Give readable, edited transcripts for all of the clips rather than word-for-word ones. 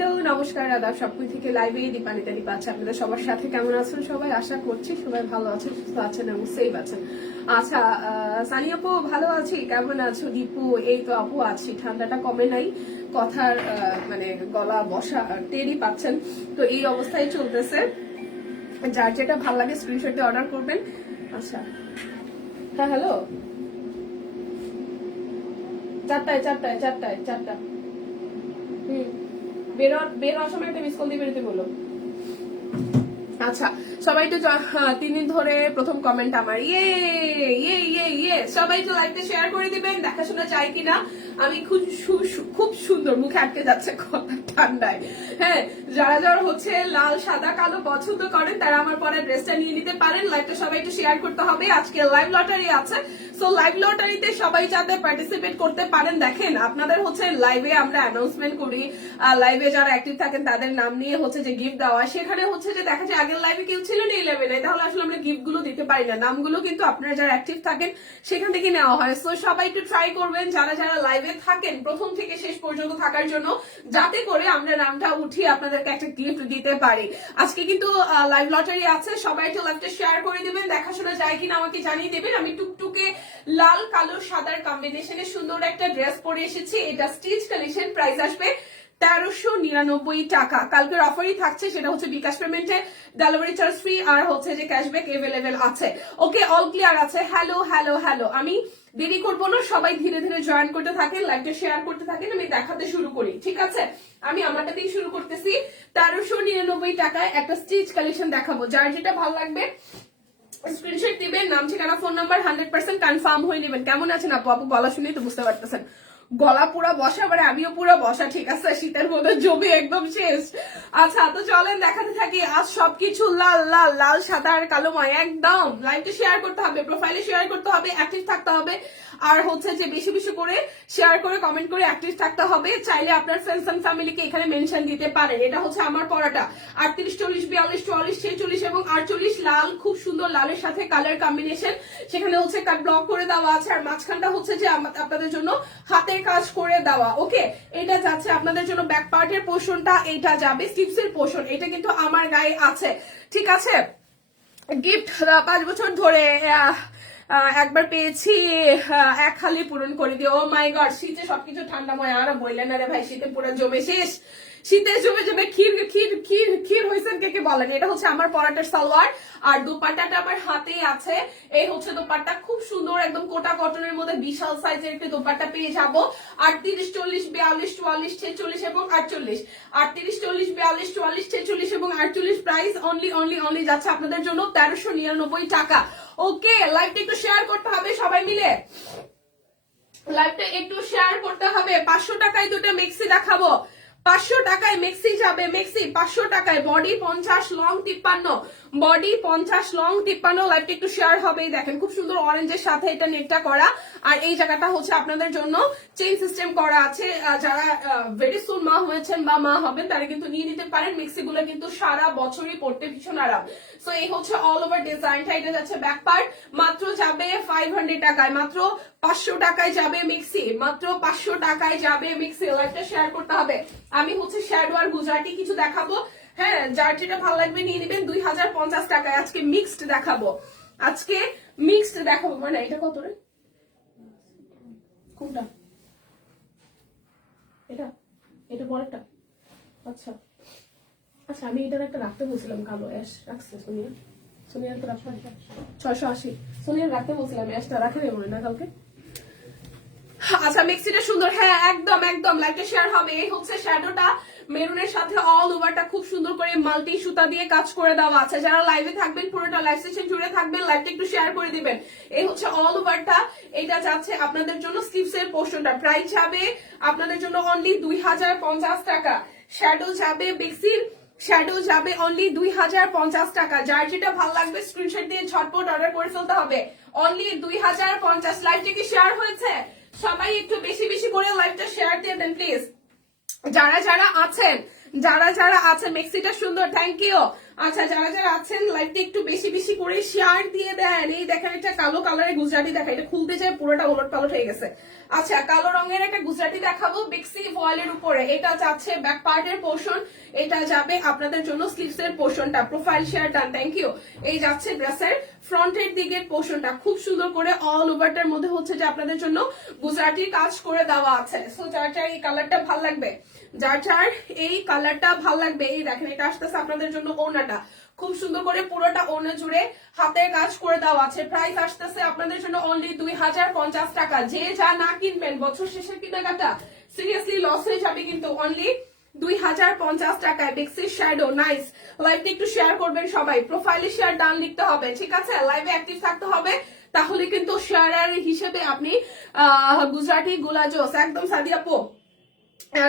Hello নমস্কার আদাব সবকুই থেকে লাইভে দীপানিতা দীপা আছে আপনাদের সবার সাথে কেমন আছেন সবাই আশা করছি সবাই ভালো আছেন সুস্থ আছেন এবং সেফ আছেন আচ্ছা সানি আপু ভালো আছি কেমন আছো দীপু এই তো আপু আছি ঠান্ডাটা কমে নাই কথার মানে গলা বসা টেরই পাচ্ছেন তো এই অবস্থায় চলতেছে যার যেটা ভালো লাগে স্ক্রিনশট দিয়ে অর্ডার করবেন আচ্ছা হ্যাঁ হ্যালো চারটা বের হওয়ার সময় একটা মিস কল দিয়ে বেরোতে বলো আচ্ছা সবাই তো 3 দিন ধরে প্রথম কমেন্ট আমার ইয়ে ইয়ে ইয়ে ইয়ে সবাই তো লাইভটা শেয়ার করে দিবেন দেখাশোনা চাই কিনা আমি খুব সুন্দর মুখে আটকে যাচ্ছে কথা ঠান্ডায় হ্যাঁ যারা যারা হচ্ছে লাল সাদা কালো পছন্দ করেন তারা আমার পরে ড্রেসটা নিয়ে নিতে পারেন লাইভটা সবাই একটু শেয়ার করতে হবে আজকে লাইভ লটারি আছে সো লাইভ লটারিতে সবাই যাতে পার্টিসিপেট করতে পারেন দেখেন আপনাদের হচ্ছে লাইভে আমরা অ্যানাউন্সমেন্ট করি লাইভে যারা অ্যাক্টিভ থাকেন তাদের নাম নিয়ে হচ্ছে যে গিফট দেওয়া সেখানে হচ্ছে যে দেখা যায় আগের লাইভে কেউ ছিল না 11 তাহলে আসলে আমরা গিফট গুলো দিতে পারি না নামগুলো কিন্তু আপনারা যারা অ্যাক্টিভ থাকেন সেখান থেকে নেওয়া হয় সো সবাই একটু ট্রাই করবেন যারা যারা লাইভে থাকেন প্রথম থেকে শেষ পর্যন্ত থাকার জন্য যাতে করে আমরা নামটা উঠিয়ে আপনাদেরকে একটা গিফট দিতে পারি আজকে কিন্তু লাইভ লটারি আছে সবাই একটু লাইভটা শেয়ার করে দিবেন দেখাশোনা যায় কিনা আমাকে জানিয়ে দিবেন আমি টুকটুকে লাল কালো সাদার কম্বিনেশনে সুন্দর একটা ড্রেস পরে এসেছি এটা স্টিচ কালেকশন প্রাইস আসবে 1399 টাকা কালকের অফারই থাকছে সেটা হচ্ছে বিকাশ পেমেন্টে ডেলিভারি চার্জ ফ্রি আর হচ্ছে যে ক্যাশব্যাক এভেলেবেল আছে ওকে অল ক্লিয়ার আছে হ্যালো হ্যালো হ্যালো আমি দেরি করবো না সবাই ধীরে ধীরে জয়েন করতে থাকেন লাইভটা শেয়ার করতে থাকেন আমি দেখাতে শুরু করি ঠিক আছে আমি আমারটা দিয়ে শুরু করতেছি 1399 টাকায় একটা স্টিচ কালেকশন দেখাবো যার যেটা ভালো লাগবে স্ক্রিনশট দিবেন নাম ঠিকানা ফোন নাম্বার 100% কনফার্ম হয়ে নেবেন কেমন আছেন আপু আপু গলা শুনেই তো বুঝতে পারতেছেন গলা পুরা বসা মানে আমিও পুরো বসা ঠিক আছে শীতের মধ্যে জমে একদম শেষ আচ্ছা তো চলেন দেখাতে থাকি আজ সবকিছু লাল লাল লাল সাদা আর কালোময় একদম লাইভটা শেয়ার করতে হবে প্রোফাইলে শেয়ার করতে হবে অ্যাক্টিভ থাকতে হবে আর হচ্ছে যে বেশি বেশি করে শেয়ার করে কমেন্ট করে অ্যাক্টিভ থাকতে হবে চাইলে আপনার ফ্রেন্ডস এন্ড ফ্যামিলিকে এখানে মেনশন দিতে পারেন এটা হচ্ছে আমার পড়াটা 38 40 42 44 46 এবং 48 লাল খুব সুন্দর লালের সাথে কালার কম্বিনেশন সেখানে হচ্ছে কাট ব্লক করে দেওয়া আছে আর মাঝখানটা হচ্ছে যে আপনাদের জন্য হাতের কাজ করে দেওয়া ওকে এটা যাচ্ছে আপনাদের জন্য ব্যাক পার্টের পোর্শনটা এটা যাবে স্লিভসের পোর্শন এটা কিন্তু আমার গায়ে আছে ঠিক আছে গিফট 5 বছর ধরে একবার পেয়েছি এক হালি পূরণ করে দিও ও মাই গড শীতে সবকিছু ঠান্ডাময় আর বললেন না রে ভাই শীতে পুরো জমে শেষ শীতে জমে জমে ক্ষীর হয়েছেন কে বলেন এটা হচ্ছে আমার পরাটার সালোয়ার আর দোপাট্টাটা আমার হাতেই আছে এই হচ্ছে দোপাট্টা খুব সুন্দর একদম কোটা কটনের মধ্যে বিশাল সাইজের একটি দোপাট্টা পেয়ে যাবো 38 40 42 44 46 এবং 48 38 40 42 44 46 এবং 48 প্রাইস অনলি যাচ্ছে আপনাদের জন্য 1399 টাকা ওকে লাইভটা একটু শেয়ার করতে হবে সবাই মিলে লাইভটা একটু শেয়ার করতে হবে 500 টাকায় দুটো মেক্সি দেখাবো 500 টাকায় মেক্সি যাবে মেক্সি 500 টাকায় বডি 50 লং 53 বডি 50 লং 53 লাইভটা একটু শেয়ার হবে দেখেন খুব সুন্দর অরেঞ্জের সাথে এটা নেটটা করা আর এই জায়গাটা হচ্ছে আপনাদের জন্য চেইন সিস্টেম করা আছে যারা ভেরি সুন মা হয়েছেন বা মা হবেন তারা কিন্তু নিয়ে নিতে পারেন মেক্সি গুলো কিন্তু সারা বছরই পড়তে ভীষণ আরাম সো এই হচ্ছে অল ওভার ডিজাইনটা এটা যাচ্ছে ব্যাক পার্ট মাত্র যাবে 500 টাকায় মাত্র 500 টাকায় যাবে মিক্সি মাত্র 500 টাকায় যাবে মিক্সি লাইভটা শেয়ার করতে হবে আমি হচ্ছে শ্যাডো আর গুজরাটি কিছু দেখাবো হ্যাঁ যার যেটা ভালো লাগবে নিয়ে নেবেন 2050 টাকায় আজকে মিক্সড দেখাবো মানে এটা কত রে কোনটা এটা পরেরটা আচ্ছা আচ্ছা আমি এটার একটা রাখতে বলছিলাম কালো অ্যাশ রাখছে সোনিয়া তো রাখা 680 সোনিয়া রাখতে বলছিলাম অ্যাশটা রাখা নেই মনে না কালকে আচ্ছা মিক্সিটা সুন্দর হ্যাঁ একদম লাইভটা শেয়ার হবে এই হচ্ছে শ্যাডোটা মেরুনের সাথে অল ওভারটা খুব সুন্দর করে মাল্টি সুতা দিয়ে কাজ করে দেওয়া আছে যারা লাইভে থাকবেন পুরোটা লাইভ সেশন জুড়ে থাকবেন লাইভটা একটু শেয়ার করে দিবেন এই হচ্ছে অল ওভারটা এটা যাচ্ছে আপনাদের জন্য স্লিভসের পোর্শনটা প্রাইস যাবে আপনাদের জন্য অনলি 2050 টাকা শ্যাডো যাবে মিক্সির শ্যাডো যাবে অনলি 2050 টাকা যার যেটা ভালো লাগবে স্ক্রিনশট দিয়ে ঝটপট অর্ডার করে ফেলতে হবে অনলি 2050 লাইভটা কি শেয়ার হয়েছে সবাই একটু বেশি বেশি করে লাইভটা শেয়ার দিয়ে দেন প্লিজ যারা যারা আছেন মেক্সিটা সুন্দর থ্যাংক ইউ আচ্ছা, যারা যারা আছেন লাইভটা একটু বেশি বেশি করে শেয়ার দিয়ে দেন। এই দেখেন একটা কালো কালারের গুজরাটি দেখা, এটা খুলতে যায় পুরোটা ওলট পালট হয়ে গেছে। আচ্ছা, কালো রঙের একটা গুজরাটি দেখাবো বেক্সি ভয়েলের উপরে। এটা যাচ্ছে ব্যাক পার্টের পোর্শন, এটা যাবে আপনাদের জন্য স্লিভস এর পোর্শনটা। Profile share done, thank you. এই যাচ্ছে ড্রেসের ফ্রন্টের দিকের পোর্শনটা, খুব সুন্দর করে অল ওভারটার মধ্যে হচ্ছে যে আপনাদের জন্য গুজরাটির কাজ করে দেওয়া আছে। সো যার যার এই কালারটা ভাল লাগবে, যার যার এই কালারটা ভাল লাগবে, এই দেখেন এটা আসতেছে আপনাদের জন্য ওড়নাটা, খুব সুন্দর করে পুরোটা ওড়না জুড়ে হাতের কাজ করে দেওয়া আছে। প্রাইস আসতেছে আপনাদের জন্য অনলি 2050 টাকা। যে যা না কিনবেন বছর শেষের কেনাকাটা সিরিয়াসলি লস হয়ে যাবে, কিন্তু অনলি 2050 টাকায় বেক্সির শ্যাডো। নাইস। লাইভটা একটু শেয়ার করবেন সবাই, প্রোফাইলে শেয়ার ডান লিখতে হবে, ঠিক আছে? লাইভে অ্যাক্টিভ থাকতে হবে, তাহলে কিন্তু শেয়ারার হিসেবে আপনি গুজরাটি গুলাজোস একদম সাদিয়া পো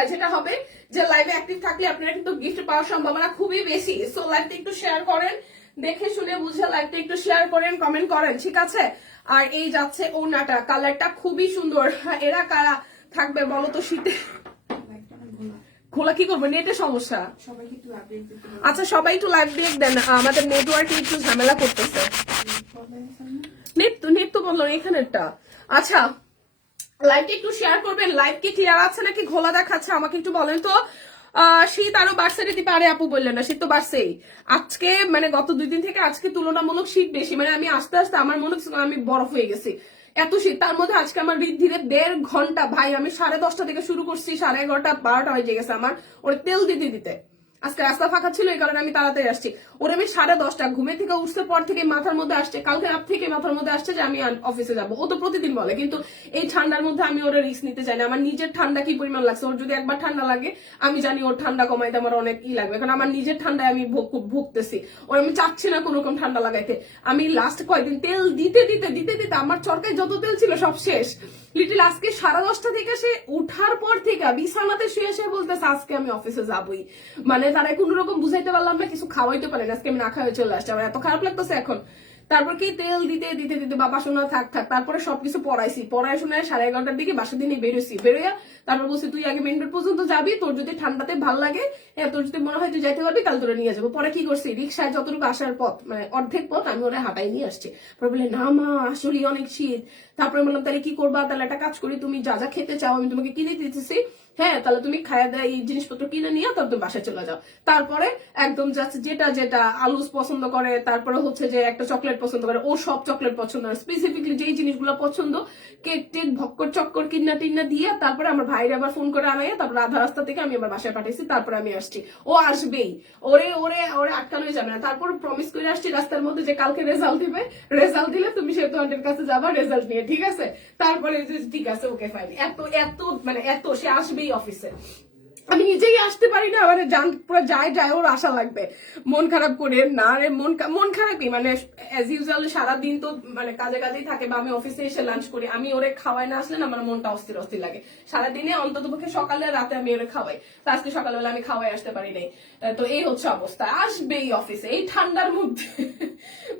যেটা হবে যে লাইভে অ্যাক্টিভ থাকলে আপনারা কিন্তু গিফট পাওয়ার সম্ভাবনা খুবই বেশি। সো লাইভটা একটু শেয়ার করেন, দেখে শুনে বুঝে লাইভটা একটু শেয়ার করেন, কমেন্ট করেন, ঠিক আছে? আর এই যাচ্ছে ওড়নাটা, কালারটা খুবই সুন্দর। এরা কারা থাকবে বলো তো শীতে? খোলা কি করবো, নেটের সমস্যা। আচ্ছা, সবাই একটু লাইভ ব্রেক দেন, আমাদের নেটওয়ার্কে একটু ঝামেলা করতেছে। নেট তো বললো এখানেরটা। আচ্ছা, লাইভটা একটু শেয়ার করবেন। লাইভ কি ক্লিয়ার আছে নাকি ঘোলা দেখাচ্ছে আমাকে একটু বলেন তো। শীত আরো বাড়ছে দিতে পারে আপু, বললেন না? শীত তো বাড়ছেই আজকে, মানে গত 2 দিন থেকে আজকে তুলনামূলক শীত বেশি। মানে আমি আস্তে আস্তে আমার মনে হচ্ছে আমি বরফ হয়ে গেছি, এত শীত। তার মধ্যে আজকে আমার ধীরে 1.5 ঘন্টা, ভাই আমি 10:30 থেকে শুরু করছি, 11:30 12টা হয়ে গেছে আমার ওর তেল দিতে দিতে। আজকে রাস্তা ফাঁকা ছিল, এই কারণে আমি তাড়াতাড়ি আসছি। ওর আমি 10:30 ঘুমে থেকে উঠতে পর থেকে মাথার মধ্যে আসছে, কালকে রাত থেকে মাথার মধ্যে আসছে যে আমি অফিসে যাবো। ও তো প্রতিদিন বলে, কিন্তু এই ঠান্ডার মধ্যে আমি ওরা রিস্ক নিতে চাই না। আমার নিজের ঠান্ডা কি পরিমাণ লাগছে, ওর যদি একবার ঠান্ডা লাগে আমি জানি ওর ঠান্ডা কমাইতে আমার অনেক লাগবে, কারণ আমার নিজের ঠান্ডায় আমি ভুগতেছি। ওর আমি চাচ্ছি না কোন রকম ঠান্ডা লাগাইতে। আমি লাস্ট কয়েকদিন তেল দিতে দিতে দিতে দিতে আমার চরকায় যত তেল ছিল সব শেষ। লিটিল আজকে 10:30 থেকে সে উঠার পর থেকে বিছানাতে শুয়ে শুয়ে বলতেছে আজকে আমি অফিসে যাবই। মানে তারা কোন রকম বুঝাইতে পারলাম না, কিছু খাওয়াইতে পারে না, আজকে আমি না খাওয়াই চলে আসছি। আমার এত খারাপ লাগতেছে এখন। তারপর কি তেল দিতে দিতে দিতে বাবা শোনা থাক তারপরে সবকিছু পড়াই শোনায় 11:30টার দিকে বাসা দিনে বেরোয়া। তারপর বলছি তুই আগে মেন রোড পর্যন্ত যাবি, তোর যদি ঠান্ডাতে ভাল লাগে, তোর যদি মনে হয় তুই যাইতে পারবি, কাল তোরা নিয়ে যাবো। পরে কি করছি, রিক্সায় যতটুকু আসার পথ, মানে অর্ধেক পথ আমি ওরা হাঁটাই নিয়ে আসছি। পরে বলে না মা আসলে অনেক শীত। তারপরে বললাম তাহলে কি করবা, তাহলে একটা কাজ করি, তুমি যা যা খেতে চাও আমি তোমাকে কিনে দিতেছি, হ্যাঁ তাহলে তুমি খায়া দেয় এই জিনিসপত্র কিনে নিয়ে তারপর তুমি বাসায় চলে যাও। তারপরে একদম যেটা যেটা আলুস পছন্দ করে, তারপরে হচ্ছে যে একটা চকলেট পছন্দ করে, ও সব চকলেট পছন্দ করে, স্পেসিফিকলি যেই জিনিসগুলো পছন্দ কেক টেক ভক্কর চক্কর কিনা টিন্না দিয়ে তারপরে আমার ভাইরে আবার ফোন করে আনাই, তারপর আধা রাস্তা থেকে আমি আমার বাসায় পাঠাইছি, তারপরে আমি আসছি। ও আসবেই, ওরে ওরে ওরে আটকানোই যাবে না। তারপর প্রমিস করে আসছি রাস্তার মধ্যে যে কালকে রেজাল্ট দিবে, রেজাল্ট দিলে তুমি সেতু আন্টির কাছে যাবা রেজাল্ট নিয়ে, ঠিক আছে? তারপরে ঠিক আছে ওকে ফাইন। এত এত মানে এত সে আসবেই অফিসে। আমি নিজেই আসতে পারি না, মানে পুরো যায় ওর আশা লাগবে। মন খারাপ করে না রে, মন খারাপই, মানে অ্যাজ ইউজুয়াল সারাদিন তো মানে কাজেই থাকে, বা আমি অফিসে এসে লাঞ্চ করি, আমি ওরে খাওয়াই না আসলে না আমার মনটা অস্থির অস্থির লাগে। সারাদিনে অন্তত পক্ষে সকালে রাতে আমি ওরে খাওয়াই, তো আজকে সকালবেলা আমি খাওয়াই আসতে পারি নাই। তো এই হচ্ছে অবস্থা, আসবেই অফিসে এই ঠান্ডার মধ্যে।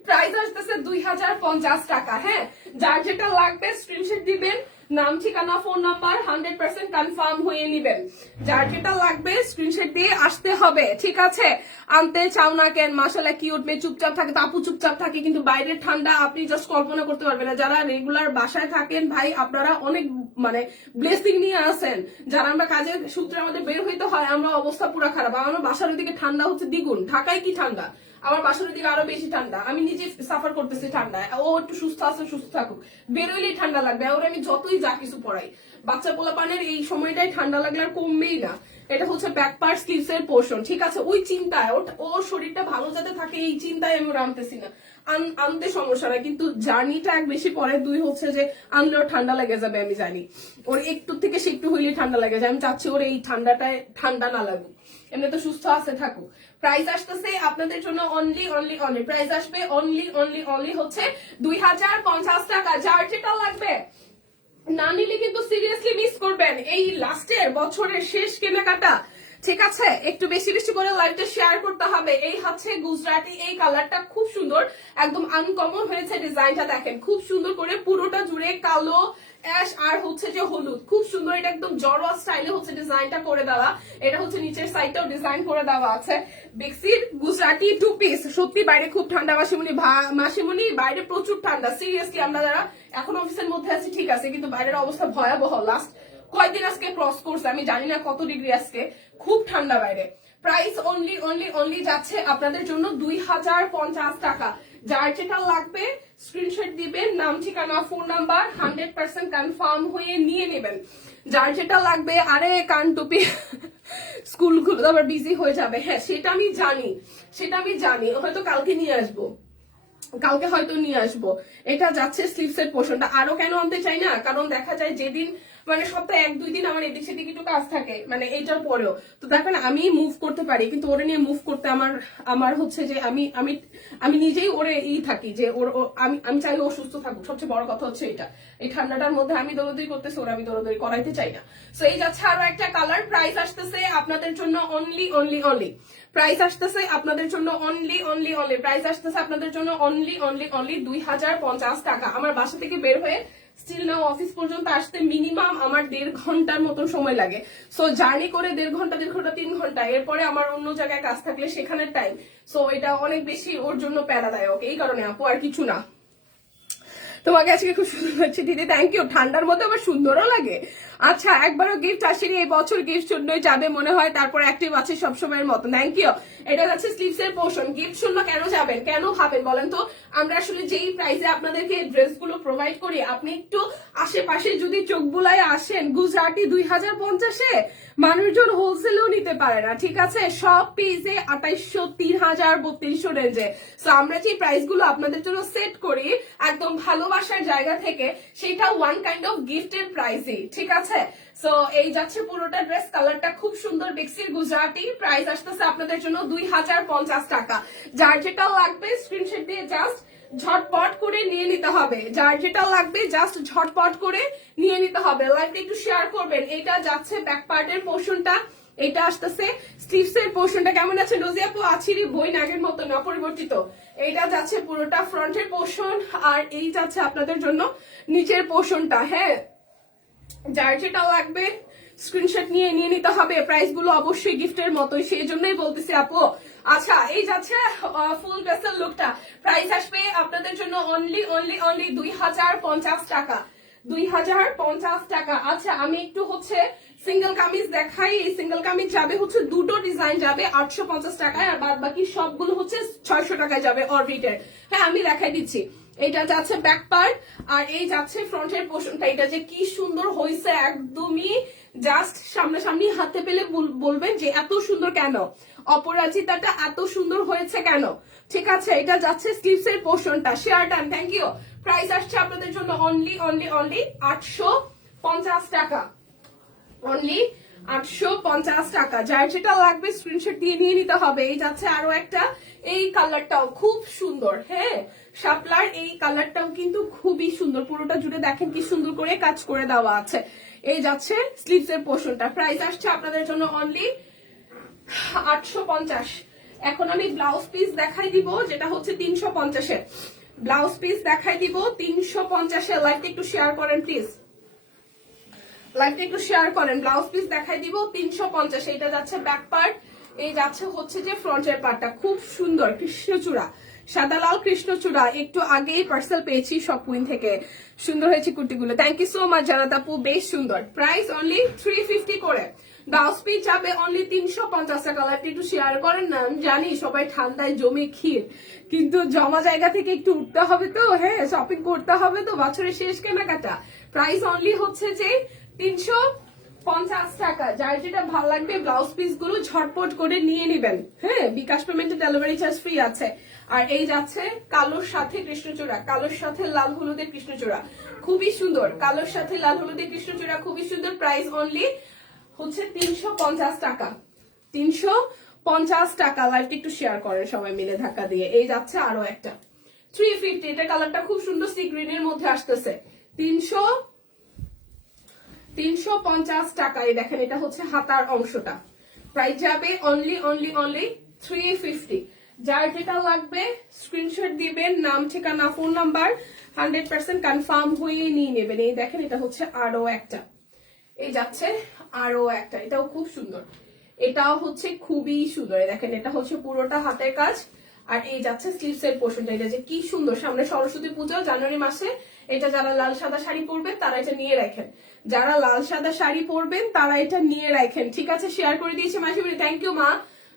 প্রাইস আসতেছে 2050 টাকা। হ্যাঁ, যার যেটা লাগবে স্ক্রিনশট দিবেন, নাম ঠিকানা ফোন নাম্বার 100% কনফার্ম হয়ে নিবেন। যার যেটা লাগবে স্ক্রিনশট দিয়ে আসতে হবে, ঠিক আছে? আনতে চাও না কেন, মাশাআল্লাহ কিউট মেয়ে চুপচাপ থাকে, তো আপু চুপচাপ থাকে, কিন্তু বাইরের ঠান্ডা আপনি জাস্ট কল্পনা করতে পারবেন না। যারা রেগুলার বাসায় থাকেন ভাই আপনারা অনেক মানে ব্লেসিং নিয়ে আসেন। যারা আমরা কাজের সূত্রে আমাদের বের হইতে হয়, আমরা অবস্থা পুরো খারাপ। আমার বাসার ওইদিকে ঠান্ডা হচ্ছে দ্বিগুণ, ঢাকায় কি ঠান্ডা, আমার বাসার দিকে আরো বেশি ঠান্ডা। আমি নিজে সাফার করতেছি ঠান্ডায়, ও একটু সুস্থ আছে, সুস্থ থাকুক, বেরোইলেই ঠান্ডা লাগবে। ওর আমি যতই যা কিছু পড়াই, বাচ্চা পোলাপানের এই সময়টাই ঠান্ডা লাগলে আর কমবেই না। এটা হচ্ছে ব্যাক পার্ট স্লিভস এর পোর্শন, ঠিক আছে? ওই চিন্তায় ওর শরীরটা ভালো যাতে থাকে এই চিন্তায় আমি ওরা আনতেছি না, আনতে সমস্যা নাই, কিন্তু জার্নিটা এক বেশি পরে, 2 হচ্ছে যে আনলেও ঠান্ডা লেগে যাবে। আমি জানি ওর একটু থেকে সে একটু হইলে ঠান্ডা লাগে যায়, আমি চাচ্ছি ওর এই ঠান্ডাটায় ঠান্ডা না লাগুক, এমনি তো সুস্থ আছে থাকুক। প্রাইস আসতেছে আপনাদের জন্য অনলি প্রাইস আসবে অনলি হচ্ছে 2050 টাকা। যার যেটা লাগবে না নিলে কিন্তু সিরিয়াসলি মিস করবেন এই লাস্টের বছরের শেষ কেনাকাটা, ঠিক আছে? একটু বেশি বেশি করে লাইভটা শেয়ার করতে হবে। এই হচ্ছে গুজরাটি, এই কালারটা খুব সুন্দর, একদম আনকমন হয়েছে ডিজাইনটা, দেখেন খুব সুন্দর করে পুরোটা জুড়ে কালো অ্যাশ আর হচ্ছে যে হলুদ, খুব সুন্দর। এটা একদম জড়োয়া স্টাইলে হচ্ছে ডিজাইনটা করে দেওয়া। এটা হচ্ছে নিচের সাইডটাও ডিজাইন করে দেওয়া আছে। বেক্সির গুজরাটি 2 পিস। সত্যি বাইরে খুব ঠান্ডা মাসিমুনি, মাসিমুনি বাইরে প্রচুর ঠান্ডা। সিরিয়াসলি আমরা যারা এখন অফিসের মধ্যে আছি ঠিক আছে, কিন্তু বাইরের অবস্থা ভয়াবহ। লাস্ট কয়েকদিন আজকে ক্রস করছে, আমি জানি না কত ডিগ্রি আজকে, খুব ঠান্ডা বাইরে। প্রাইস অনলি অনলি অনলি যাচ্ছে আপনাদের জন্য 2050 টাকা। যার যেটা লাগবে স্ক্রিনশট দিবেন, নাম ঠিকানা ফোন নাম্বার 100% কনফার্ম হয়ে নিয়ে নেবেন। যার যেটা লাগবে। আরে কান টুপি স্কুলগুলো আবার বিজি হয়ে যাবে, হ্যাঁ সেটা আমি জানি, সেটা আমি জানি, হয়তো কালকে নিয়ে আসবো, কালকে হয়তো নিয়ে আসবো। এটা যাচ্ছে স্লিভস এর পোর্শনটা। আরো কেন আনতে চাই না, কারণ দেখা যায় যেদিন মানে সপ্তাহে 1-2 দিন আমার এদিক সেদিক একটু কাজ থাকে, মানে এইটার পরেও তো দেখেন আমি মুভ করতে পারি, কিন্তু ওরে নিয়ে মুভ করতে আমার হচ্ছে যে আমি নিজেই ওরে থাকি যে আমি চাই ও সুস্থ থাকুক। সবচেয়ে বড় কথা হচ্ছে এটা, এই ঠান্ডাটার মধ্যে আমি দৌড়দৌড়ি করতেছি, ওরা আমি দৌড়দৌড়ি করাইতে চাই না। সো এই যাচ্ছে আরো একটা কালার। প্রাইস আসতেছে আপনাদের জন্য অনলি অনলি অনলি, প্রাইস আসতেছে আপনাদের জন্য অনলি অনলি অনলি, প্রাইস আসতেছে আপনাদের জন্য অনলি অনলি অনলি 2050 টাকা। আমার বাসা থেকে বের হয়ে স্টিল নাও অফিস পর্যন্ত আসতে মিনিমাম আমার 1.5 ঘন্টার মতন সময় লাগে। সো জার্নি করে 1.5 ঘন্টা 3 ঘন্টা, এরপরে আমার অন্য জায়গায় কাজ থাকলে সেখানের টাইম। সো এটা অনেক বেশি ওর জন্য প্যারাদায়ক, এই কারণে আপু, আর কিছু না। তোমাকে আজকে খুব সুন্দর লাগছে দিদি, থ্যাংক ইউ। ঠান্ডার মধ্যে আবার সুন্দরও লাগে। আচ্ছা, একবারও গিফট আসেনি এই বছর, গিফট শূন্যই যাবে মনে হয়, তারপর অ্যাক্টিভ আছে সবসময়ের মতো, থ্যাংক ইউ। এটা হচ্ছে স্লিভস এর পোর্শন। গিফট শূন্য কেন যাবেন, কেন ভাবেন বলেন তো? আমরা আসলে যেই প্রাইসে আপনাদেরকে ড্রেস গুলো প্রোভাইড করি, আপনি একটু আশেপাশে যদি চোখ বুলায় আসেন, গুজরাটি 2050-এ মানুষজন হোলসেলেও নিতে পারে না, ঠিক আছে? সব পিসে 2800, 3000, 3200 রেঞ্জে। সো আমরা যে প্রাইস গুলো আপনাদের জন্য সেট করি একদম ভালোবাসার জায়গা থেকে, সেটা ওয়ান কাইন্ড অফ গিফটের প্রাইসই, ঠিক আছে? সো এই যাচ্ছে পুরোটা ড্রেস, কালারটা খুব সুন্দর, বেক্সির গুজরাটি। প্রাইস আসতেছে আপনাদের জন্য 2050 টাকা। যার যেটা লাগবে স্ক্রিনশট দিয়ে জাস্ট ঝটপট করে নিয়ে নিতে হবে। যার যেটা লাগবে জাস্ট ঝটপট করে নিয়ে নিতে হবে। লাইভটা একটু শেয়ার করবেন। এটা যাচ্ছে ব্যাক পার্টের পোর্শনটা, এটা আসতেছে স্লিভস এর পোর্শনটা। কেমন আছে রোজি আপু? আছিরি বই নাগের মতো না, পরিবর্তিত। এইটা যাচ্ছে পুরোটা ফ্রন্টের পোর্শন, আর এই যাচ্ছে আপনাদের জন্য নিচের পোর্শনটা। হ্যাঁ, যার যেটা লাগবে স্ক্রিনশট নিয়ে নিতে হবে। প্রাইস গুলো অবশ্যই গিফটের মতোই, সেই জন্যই বলতেছি আপু। আচ্ছা, এই যাচ্ছে ফুল ড্রেসের লুকটা। প্রাইস আসবে আপনাদের জন্য অনলি অনলি অনলি 2050 টাকা, 2050 টাকা। আচ্ছা, আমি একটু হচ্ছে সিঙ্গেল কামিজ দেখাই। এই সিঙ্গেল কামিজ যাবে হচ্ছে দুটো ডিজাইন যাবে 850 টাকায়, আর বাদ বাকি সবগুলো হচ্ছে 600 টাকায় যাবে অর্বিটের। হ্যাঁ, আমি দেখাই দিচ্ছি। এটা যাচ্ছে ব্যাক পার্ট, আর এই যাচ্ছে ফ্রন্টের পোর্শনটা। এটা যে কি সুন্দর হয়েছে, একদমই জাস্ট সামনাসামনি হাতে পেলে বলবেন যে এত সুন্দর কেন, অপরাজিতাটা এত সুন্দর হয়েছে কেন, ঠিক আছে? এটা যাচ্ছে স্লিভস এর পোর্শনটা। Share done, thank you. Price আসছে আপনাদের জন্য অনলি অনলি অনলি 850 টাকা, অনলি 850 টাকা। যার যেটা লাগবে স্ক্রিনশট দিয়ে নিয়ে নিতে হবে। এই যাচ্ছে আরো একটা, এই কালারটাও খুব সুন্দর। হ্যাঁ, শাপলার এই কালারটাও কিন্তু খুবই সুন্দর, পুরোটা জুড়ে দেখেন কি সুন্দর করে কাজ করে দেওয়া আছে। এই যাচ্ছে স্লিভস এর পোর্শনটা। প্রাইস আসছে আপনাদের জন্য অনলি 850। এখন আমি ব্লাউজ পিস দেখাই দিব, যেটা হচ্ছে 350-এর ব্লাউজ পিস দেখাই দিব 350-এর। লাইভটা একটু শেয়ার করেন প্লিজ, লাইভটা একটু শেয়ার করেন। ব্লাউজ পিস দেখাই দিব 350। এটা যাচ্ছে ব্যাক পার্ট, এই যাচ্ছে হচ্ছে যে ফ্রন্টের পার্টটা। খুব সুন্দর কৃষ্ণচূড়া, সাদা লাল কৃষ্ণচূড়া। একটু আগেই পার্সেল পেয়েছি সব কুইন থেকে, সুন্দর হয়েছে কুর্তিগুলো। থ্যাংক ইউ সো মাচ জানাত আপু, বেশ সুন্দর। প্রাইস অনলি 350 করে। ব্লাউজ পিস যাবে অনলি 350 টাকা। লাইভটা একটু শেয়ার করেন না। আমি জানি সবাই ঠান্ডায় জমে ক্ষীর, কিন্তু জমা জায়গা থেকে একটু উঠতে হবে তো, হ্যাঁ শপিং করতে হবে তো, বছরের শেষ কেনাকাটা। প্রাইস অনলি হচ্ছে যে 350 টাকা। যার যেটা ভালো লাগবে ব্লাউজ পিস গুলো ঝটপট করে নিয়ে নিবেন। হ্যাঁ, বিকাশ পেমেন্টে ডেলিভারি চার্জ ফ্রি আছে। আর এই যাচ্ছে কালোর সাথে কৃষ্ণচূড়া, কালোর সাথে লাল হলুদের কৃষ্ণচূড়া, খুবই সুন্দর। কালোর সাথে লাল হলুদের কৃষ্ণচূড়া খুবই সুন্দর। প্রাইস অনলি হচ্ছে 350 টাকা, 350 টাকা। লাইভটা একটু শেয়ার করেন সবাই মিলে ধাক্কা দিয়ে। এই যাচ্ছে আরো একটা 350। এটা কালারটা খুব সুন্দর, সি গ্রিনের মধ্যে আসতেছে। 350 টাকায় দেখেন, এটা হচ্ছে হাতার অংশটা। প্রাইস যাবে অনলি অনলি অনলি 350। যার যেটা লাগবে স্ক্রিনশট দিবেন, নাম ঠিকানা ফোন নাম্বার 100% কনফার্ম হয়ে নিয়ে নেবেন। এই দেখেন এটা হচ্ছে আরো একটা, এই যাচ্ছে আরো একটা, এটাও খুব সুন্দর, এটাও হচ্ছে খুবই সুন্দর। দেখেন এটা হচ্ছে পুরোটা হাতের কাজ, আর এই যাচ্ছে স্লিভস এর পোর্শনটা। এটা যে কি সুন্দর, সামনে সরস্বতী পুজো জানুয়ারি মাসে, এটা যারা লাল সাদা শাড়ি পরবেন তারা এটা নিয়ে রাখেন, যারা লাল সাদা শাড়ি পরবেন তারা এটা নিয়ে রাখেন। ঠিক আছে, শেয়ার করে দিয়েছি মাসিমণি, থ্যাংক ইউ মা,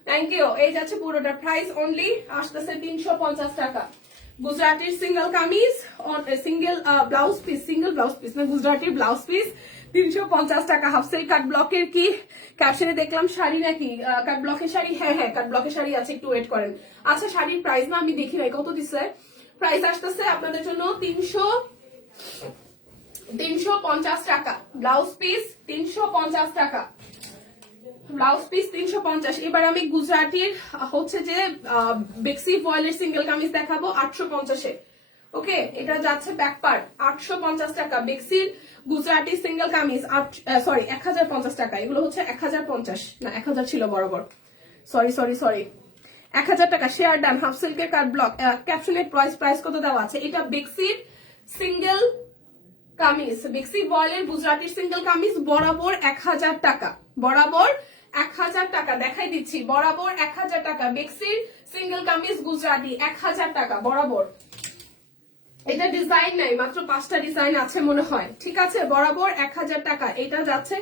থ্যাংক ইউ। এই যাচ্ছে পুরোটা, প্রাইস অনলি আসতেছে 350 টাকা। গুজরাটির single kameez, single blouse piece, single blouse piece না, গুজরাটির ব্লাউজ পিস 350 টাকা। হাফ সিল্ক কাট ব্লকের কি ক্যাপশনে দেখলাম শাড়ি নাকি, কাট ব্লকের শাড়ি, হ্যাঁ হ্যাঁ কাট ব্লকের শাড়ি আছে, একটু ওয়েট করেন। আচ্ছা শাড়ির প্রাইস না আমি দেখি নাই কত দিচ্ছে, প্রাইস আসতেছে আপনাদের জন্য 350 টাকা। ব্লাউজ পিস 350 টাকা, ব্লাউজ পিস 350। এবার আমি গুজরাটির হচ্ছে যে বেক্সি ভয়েলের সিঙ্গেল কামিজ দেখাবো 850-এ। ওকে, এটা যাচ্ছে ব্যাক পার্ট 850 টাকা। বেক্সির গুজরাটি সিঙ্গেল কামিজ সরি 1050 টাকা। এগুলো হচ্ছে 1050 না 1000 ছিল বরাবর, সরি সরি সরি 1000 টাকা। Share done. হাফ সিল্কের কাট ব্লক, ক্যাপশনের প্রাইস কত দেওয়া আছে। এটা বেক্সির সিঙ্গেল কামিজ, বেক্সি ভয়েলের গুজরাটির সিঙ্গেল কামিজ বরাবর 1000 টাকা, বরাবর 1000 টাকা দেখাই দিচ্ছি, বরাবর 1000 টাকা। বেক্সির সিঙ্গেল কামিজ গুজরাটি 1000 টাকা বরাবর। এটা ডিজাইন নাই, মাত্র 5টা ডিজাইন আছে মনে হয়, ঠিক আছে, বরাবর 1000 টাকা। এটা যাচ্ছে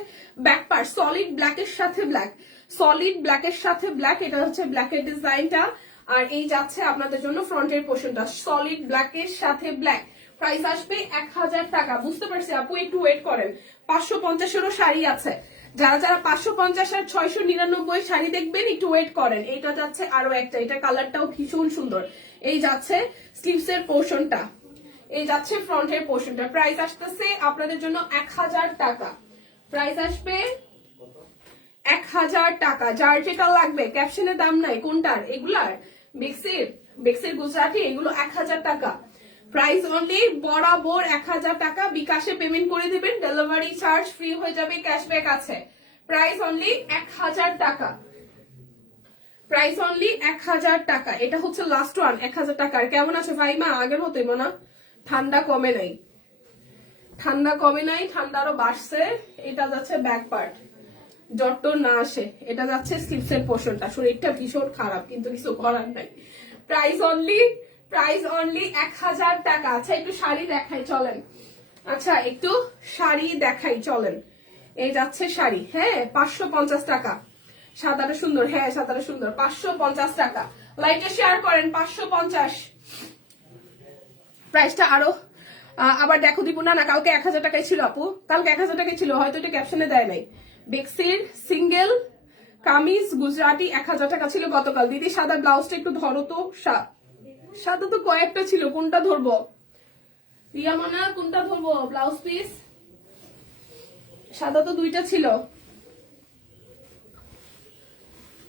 ব্যাক পার্ট সলিড ব্ল্যাকের সাথে ব্ল্যাক, সলিড ব্ল্যাকের সাথে ব্ল্যাক, এটা হচ্ছে ব্ল্যাকের ডিজাইনটা। আর এই যাচ্ছে আপনাদের জন্য ফ্রন্টের পোর্শনটা সলিড ব্ল্যাকের সাথে ব্ল্যাক। প্রাইস আসবে 1000 টাকা। বুঝতে পারছি আপু, একটু ওয়েট করেন। 550-এরও শাড়ি আছে, যারা যারা 550 আর 699 শাড়ি দেখবেন একটু ওয়েট করেন। এইটা যাচ্ছে আরো একটা, এটা কালারটাও ভীষণ সুন্দর। এই যাচ্ছে স্লিভস এর পোর্শনটা, এই যাচ্ছে ফ্রন্টের পোর্শনটা। প্রাইস আসতেছে আপনাদের জন্য 1000 টাকা, প্রাইস আসবে 1000 টাকা। যার যেটা লাগবে, ক্যাপশনে দাম নাই কোনটার, এগুলার বেক্সির গুজরাটি, এগুলো 1000 টাকা। প্রাইস অনলি বরাবর 1000 টাকা। বিকাশে পেমেন্ট করে দিবেন, ডেলিভারি চার্জ ফ্রি হয়ে যাবে, ক্যাশব্যাক আছে। প্রাইস অনলি 1000 টাকা, প্রাইস অনলি 1000 টাকা। এটা হচ্ছে লাস্ট ওয়ান 1000 টাকার। কেমন আছে ফাইমা? আগের মতোই মনে, ঠান্ডা কমে নাই, ঠান্ডা কমে নাই, ঠান্ডা আরো বাড়ছে। এটা যাচ্ছে ব্যাক পার্ট, জট না আসে। এটা যাচ্ছে স্লিভস এর পোর্শনটা। শরীরটা ভীষণ খারাপ কিন্তু কিছু করার নাই। প্রাইস অনলি 1000 টাকা। আচ্ছা একটু শাড়ি দেখাই চলেন, আচ্ছা একটু শাড়ি দেখাই চলেন। এই যাচ্ছে শাড়ি, হ্যাঁ 550 টাকা। সাদাটা সুন্দর, হ্যাঁ সাদাটা সুন্দর, 550 টাকা। লাইভটা শেয়ার করেন, 550। প্রাইসটা আরো আবার দেখো দিব না, কালকে 1000 টাকায় ছিল আপু, কালকে 1000 টাকায় ছিল, হয়তো এটা ক্যাপশনে দেয় নাই। বেক্সির সিঙ্গেল কামিজ গুজরাটি 1000 টাকা ছিল গতকাল। দিদি সাদা ব্লাউজটা একটু ধরো তো, সাদা তো কয়েকটা ছিল, কোনটা ধরবো রিয়া মানা, কোনটা ধরবো? ব্লাউজ পিস সাদা তো 2টা ছিল,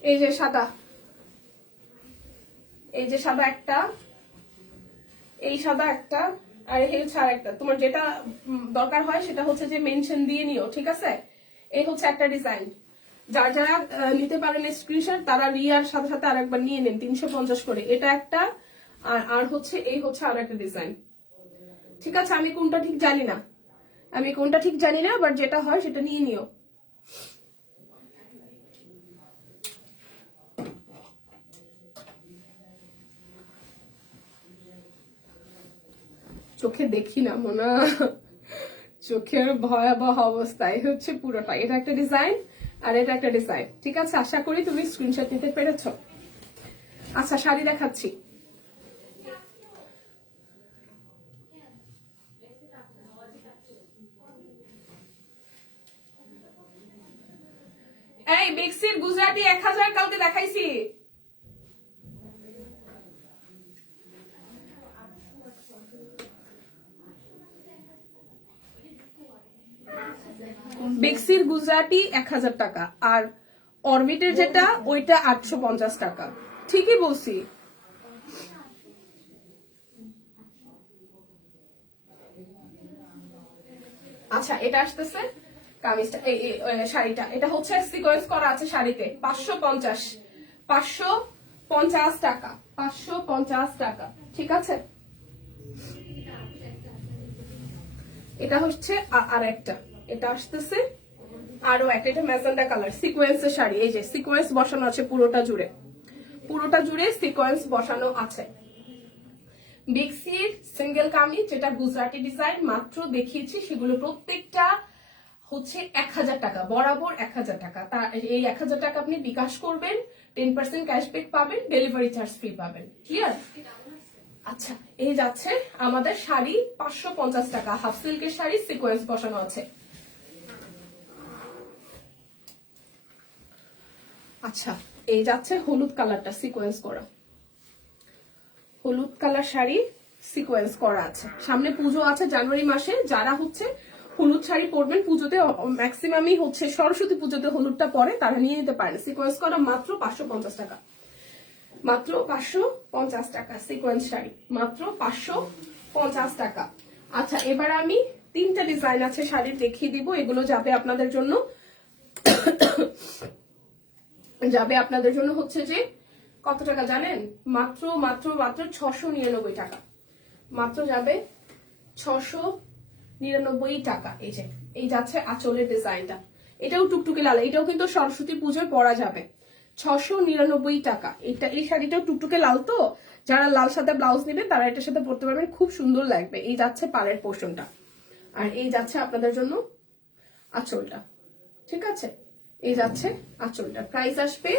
এই যে সাদা, এই যে সাদা একটা, এই সাদা একটা, আর এই হচ্ছে আর একটা। তোমার যেটা দরকার হয় সেটা হচ্ছে যে মেনশন দিয়ে নিও, ঠিক আছে। এই হচ্ছে একটা ডিজাইন, যারা যারা নিতে পারেন স্ক্রিনশট তারা রিয়ার সাথে সাথে আর একবার নিয়ে নেন, 350 করে। এটা একটা, আর হচ্ছে এই হচ্ছে আর একটা ডিজাইন, ঠিক আছে। আমি কোনটা ঠিক জানি না, আমি কোনটা ঠিক জানি না, বাট যেটা হয় সেটা নিয়ে নিও। চোখে দেখি না মনে, চোখের ভয়াবহ অবস্থা। এই হচ্ছে পুরোটা, এটা একটা ডিজাইন আর এটা একটা ডিজাইন, ঠিক আছে। আশা করি তুমি স্ক্রিনশট নিতে পেরেছো। আচ্ছা শাড়ি দেখাচ্ছি, এই বেক্সির গুজরাটি 1000 কালকে দেখাইছি। বেক্সির গুজরাটি 1000 টাকা, আর অরবিটের যেটা ওইটা 850 টাকা। ঠিকই বলছি। আচ্ছা এটা আসতেছে কামিজটা, শাড়িটা, এটা হচ্ছে সিকোয়েন্স করা আছে শাড়িতে। 550 550 টাকা, 550 টাকা, ঠিক আছে। এটা হচ্ছে আর একটা, এটা আসতেছে আরো একটা, এটা ম্যাজেন্ডা কালার সিকোয়েন্সের শাড়ি। এই যে সিকোয়েন্স বসানো আছে পুরোটা জুড়ে, পুরোটা জুড়ে সিকোয়েন্স বসানো আছে। বেক্সির সিঙ্গেল কামিজ, যেটা গুজরাটি ডিজাইন মাত্র দেখিয়েছি, সেগুলো প্রত্যেকটা হচ্ছে 1000 টাকা, বরাবর 1000 টাকা। এই 1000 টাকা আপনি বিকাশ করবেন, 10% ক্যাশব্যাক পাবেন, ডেলিভারি চার্জ ফ্রি পাবেন। ক্লিয়ার? আচ্ছা, এই যাচ্ছে আমাদের শাড়ি 550 টাকা, হাফ সিল্কের শাড়ি, সিকোয়েন্স বসানো আছে। আচ্ছা, এই যাচ্ছে হলুদ কালারটা সিকোয়েন্স করা, হলুদ কালার শাড়ি সিকোয়েন্স করা আছে। সামনে পুজো আছে জানুয়ারি মাসে, যারা হচ্ছে হলুদ শাড়ি পরবেন পুজোতে, ম্যাক্সিমামই হচ্ছে সরস্বতী পুজোতে হলুদটা পরে, তারা নিয়ে নিতে পারেন। সিকোয়েন্স করা মাত্র 550 টাকা, মাত্র 550 টাকা সিকোয়েন্স শাড়ি, মাত্র 550 টাকা। আচ্ছা, এবার আমি 3টা ডিজাইন আছে শাড়ির দেখিয়ে দিব, এগুলো যাবে আপনাদের জন্য, যাবে আপনাদের জন্য হচ্ছে যে কত টাকা জানেন? মাত্র মাত্র মাত্র 699 টাকা, মাত্র যাবে 699 টাকা। এই যে এই যাচ্ছে আঁচলের ডিজাইনটা, এটাও টুকটুকে লাল, এটাও কিন্তু সরস্বতী পুজোয় পরা যাবে। 699 টাকা। এটা, এই শাড়িটাও টুকটুকে লাল, তো যারা লাল সাথে ব্লাউজ নেবেন তারা এটার সাথে পরতে পারবেন, খুব সুন্দর লাগবে। এই যাচ্ছে পাড়ের পোর্শনটা, আর এই যাচ্ছে আপনাদের জন্য আঁচলটা, ঠিক আছে। এই যাচ্ছে আঁচলটা। প্রাইস আসবে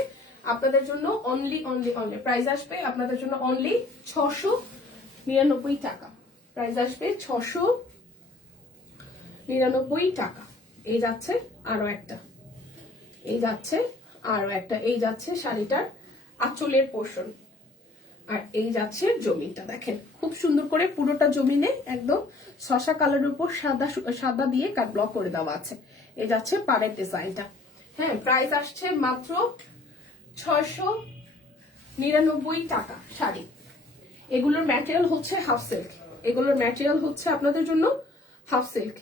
আপনাদের জন্য অনলি অনলি অনলি, প্রাইস আসবে আপনাদের জন্য অনলি 699 টাকা, প্রাইস আসবে 699 টাকা। এই যাচ্ছে আরো একটা, এই যাচ্ছে আরো একটা, এই যাচ্ছে শাড়িটার আঁচলের পোর্শন, আর এই যাচ্ছে জমিনটা। দেখেন খুব সুন্দর করে পুরোটা জমিনে একদম শসা কালারের উপর সাদা সাদা দিয়ে কাট ব্লক করে দেওয়া আছে। এই যাচ্ছে পাড়ের ডিজাইনটা। হ্যাঁ, প্রাইস আসছে মাত্র 699 টাকা শাড়ি। এগুলোর ম্যাটেরিয়াল হচ্ছে হাফ সিল্ক, এগুলোর ম্যাটেরিয়াল হচ্ছে আপনাদের জন্য half silk,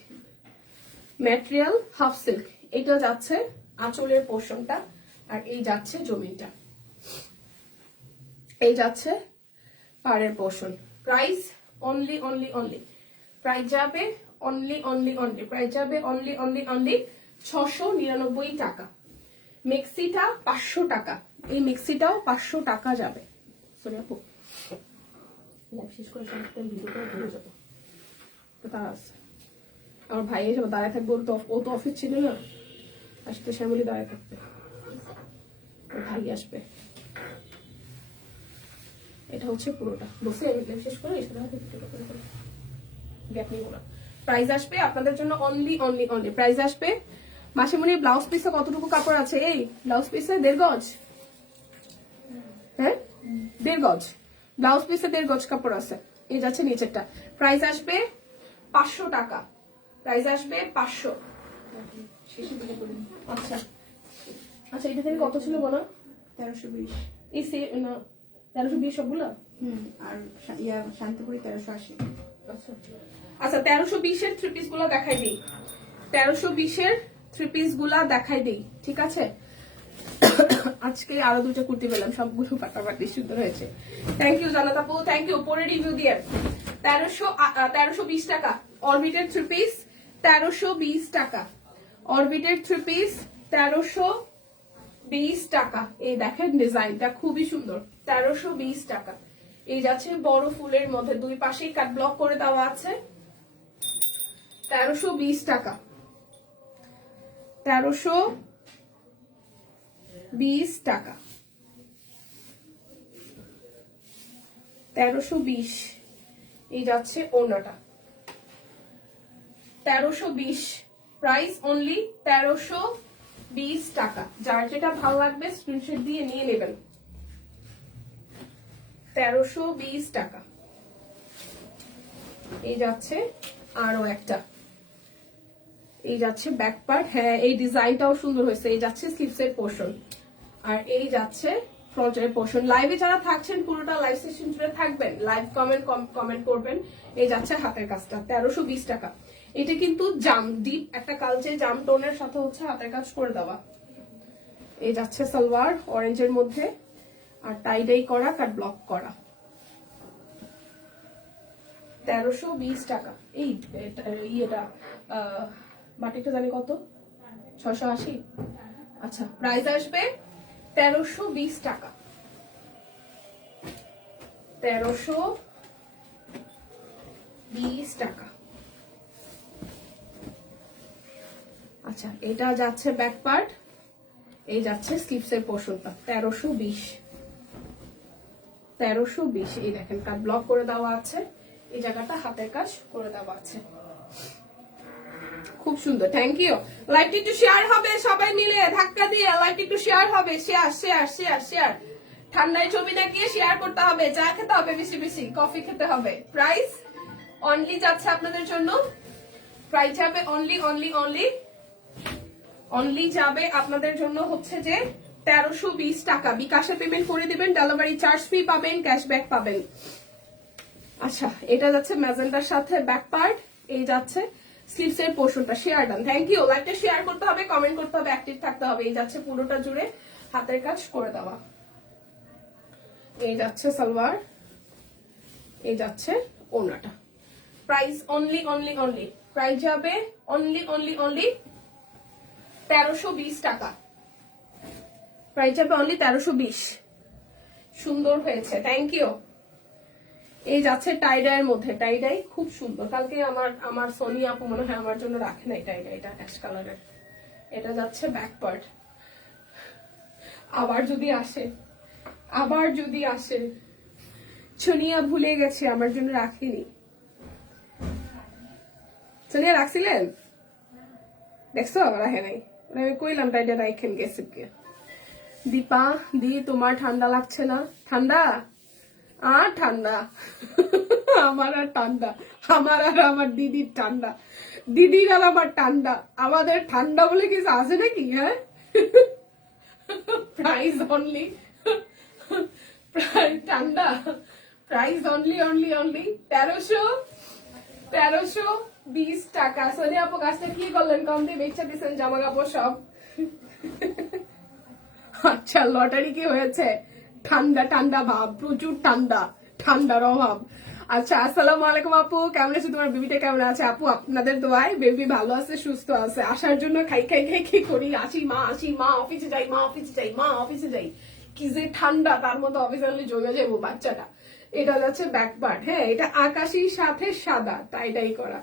material half silk. এটা যাচ্ছে আঁচলের পোর্শনটা, আর এই যাচ্ছে জমিনটা, এই যাচ্ছে পাড়ের portion. Price only only only, price যাবে অনলি অনলি অনলি, প্রাইস যাবে অনলি অনলি অনলি 699 টাকা। মিক্সিটা 500 টাকা, এই মিক্সিটাও 500 টাকা যাবে। শেষ করে আমার ভাই এসে দাঁড়ায় থাকবে, ও তো অফিস ছিল না, আসতে শ্যামলি দাঁড়ায় থাকবে, ভাই আসবে। এটা হচ্ছে পুরোটা, বসে শেষ করে গ্যাপ নিব না। প্রাইস আসবে আপনাদের জন্য অনলি অনলি অনলি, প্রাইস আসবে মাসিমণির ব্লাউজ পিসে কতটুকু কাপড় আছে? এই ব্লাউজ পিসে 1.5 গজ, হ্যাঁ 1.5 গজ ব্লাউজ পিসে 1.5 গজ কাপড় আছে। এই যাচ্ছে নিচেরটা, প্রাইস আসবে 500 টাকা, প্রাইস আসবে 500। আচ্ছা আচ্ছা, এটা থেকে কত ছিল বলো? 1320। এই না 1320 সবগুলো, আর ইয়া শান্তিপুরি 1380। আচ্ছা আচ্ছা, 1320 এর থ্রি পিস গুলো দেখাই দিই, 1320 এর থ্রি পিস গুলা দেখাই দিই, ঠিক আছে। আজকে আরো 2টা কুর্তি পেলাম, সবগুলো ফাটাফাটি সুন্দর হয়েছে। থ্যাংক ইউ জানাত আপু, থ্যাংক ইউ। পরে রিভিউ দিয়ে 1320 টাকা অরবিটের থ্রি পিস, 1320 টাকা অরবিটের থ্রি পিস, 1320 টাকা। এই দেখেন ডিজাইনটা খুবই সুন্দর, 1320 টাকা। এই যাচ্ছে বড় ফুলের মধ্যে, দুই পাশেই কাট ব্লক করে দেওয়া আছে, 1320 টাকা, 1320 টাকা, 1320। এই যাচ্ছে ওড়নাটা, 1320, প্রাইস অনলি 1320 টাকা। যার যেটা ভালো লাগবে স্ক্রিনশট দিয়ে নিয়ে নেবেন, 1320 টাকা। এই যাচ্ছে আরো একটা, এই যাচ্ছে ব্যাক পার্ট, হ্যাঁ এই ডিজাইনটাও সুন্দর হয়েছে। এই যাচ্ছে স্লিভসের পোর্শন, আর এই যাচ্ছে ফ্রন্টের পোর্শন। লাইভে যারা থাকছেন পুরোটা লাইভ সেশন জুড়ে থাকবেন, লাইভ কমেন্ট করবেন। এই যাচ্ছে হাতের কাজটা, 1320 টাকা। এটা কিন্তু জাম ডিপ একটা কালচে জাম টোনের সাথে হচ্ছে হাতের কাজ করে দেওয়া। এই যাচ্ছে সালোয়ার অরেঞ্জের মধ্যে, আর টাইডাই করা কাট ব্লক করা। 1320 টাকা। এই ইয়েটা বাটিকটা জানি কত, 680। আচ্ছা, প্রাইস আসবে 1320 টাকা। 1320 টাকা। আচ্ছা, এটা যাচ্ছে ব্যাক পার্ট, এই যাচ্ছে স্লিভসের পোর্শনটা। 1320। এই দেখেন কাট ব্লক করে দেওয়া আছে, এই জায়গাটা হাতের কাজ করে দেওয়া আছে, খুব সুন্দর। Thank you. লাইভটি একটু শেয়ার হবে, সবাই মিলে ধাক্কা দিয়ে লাইভটি একটু শেয়ার হবে। Share share share share. ঠান্ডায় ছবি দেখিয়ে শেয়ার করতে হবে, চা খেতে হবে বেশি বেশি, কফি খেতে হবে। প্রাইস অনলি যাচ্ছে আপনাদের জন্য, প্রাইস যাবে অনলি অনলি অনলি অনলি যাবে আপনাদের জন্য হচ্ছে যে 1320 টাকা। বিকাশে পেমেন্ট করে দিবেন, ডেলিভারি চার্জ ফ্রি পাবেন, ক্যাশব্যাক পাবেন। আচ্ছা, এটা যাচ্ছে ম্যাজেন্টার সাথে ব্যাক পার্ট, এই যাচ্ছে স্লিভস এর পোর্শনটা। Share done, thank you. লাইভটা শেয়ার করতে হবে, কমেন্ট করতে হবে, অ্যাক্টিভ থাকতে হবে। এই যাচ্ছে পুরোটা জুড়ে হাতের কাজ করে দেওয়া, এই যাচ্ছে সালোয়ার, এই যাচ্ছে ওড়নাটা। Price only only only, price যাবে অনলি অনলি অনলি 1320 টাকা। প্রাইস যাবে অনলি 1320। সুন্দর হয়েছে, থ্যাংক ইউ। এই যাচ্ছে টাইডাইয়ের মধ্যে, টাইডাই খুব সুন্দর। কালকে আমার সোনি আপু মনে হয় আমার জন্য রাখে নাই টাইডাইটা, অ্যাশ কালারের। এটা যাচ্ছে ব্যাক পার্ট। আবার যদি আসে সোনিয়া ভুলে গেছে, আমার জন্য রাখিনি। সোনিয়া রাখছিলেন, দেখছো রাখে নাই, আমি কইলাম টাইডা রাখেন গেছে। দীপা দি, তোমার ঠান্ডা লাগছে না? ঠান্ডা আর ঠান্ডা আমার আর ঠান্ডা, আমার আর আমার দিদির ঠান্ডা, দিদির আর আমার ঠান্ডা। আমাদের ঠান্ডা বলে কিছু আছে নাকি? হ্যাঁ, প্রাইস অনলি ঠান্ডা, প্রাইস অনলি অনলি অনলি 1320 টাকা। সোনি আপু কাজটা কি করলেন? কম দিয়ে বেচা দিচ্ছেন জামা কাপড় সব। আচ্ছা, লটারি কি হয়েছে? ঠান্ডা ঠান্ডা ভাব, প্রচুর ঠান্ডা, ঠান্ডার অভাব। আচ্ছা, আসসালামু আলাইকুম আপু, কেমন আছে? তোমার বেবিটা কেমন আছে? আপু আপনাদের দোয়ায় বেবি ভালো আছে, সুস্থ আছে। আসার জন্য খাই খাই খাই খাই করি, আসি মা অফিসে যাই, মা অফিসে যাই। কি যে ঠান্ডা, তার মধ্যে অফিসে আনলে জমে যাবো বাচ্চাটা। এটা যাচ্ছে ব্যাক পার্ট। হ্যাঁ, এটা আকাশির সাথে সাদা টাইডাই করা,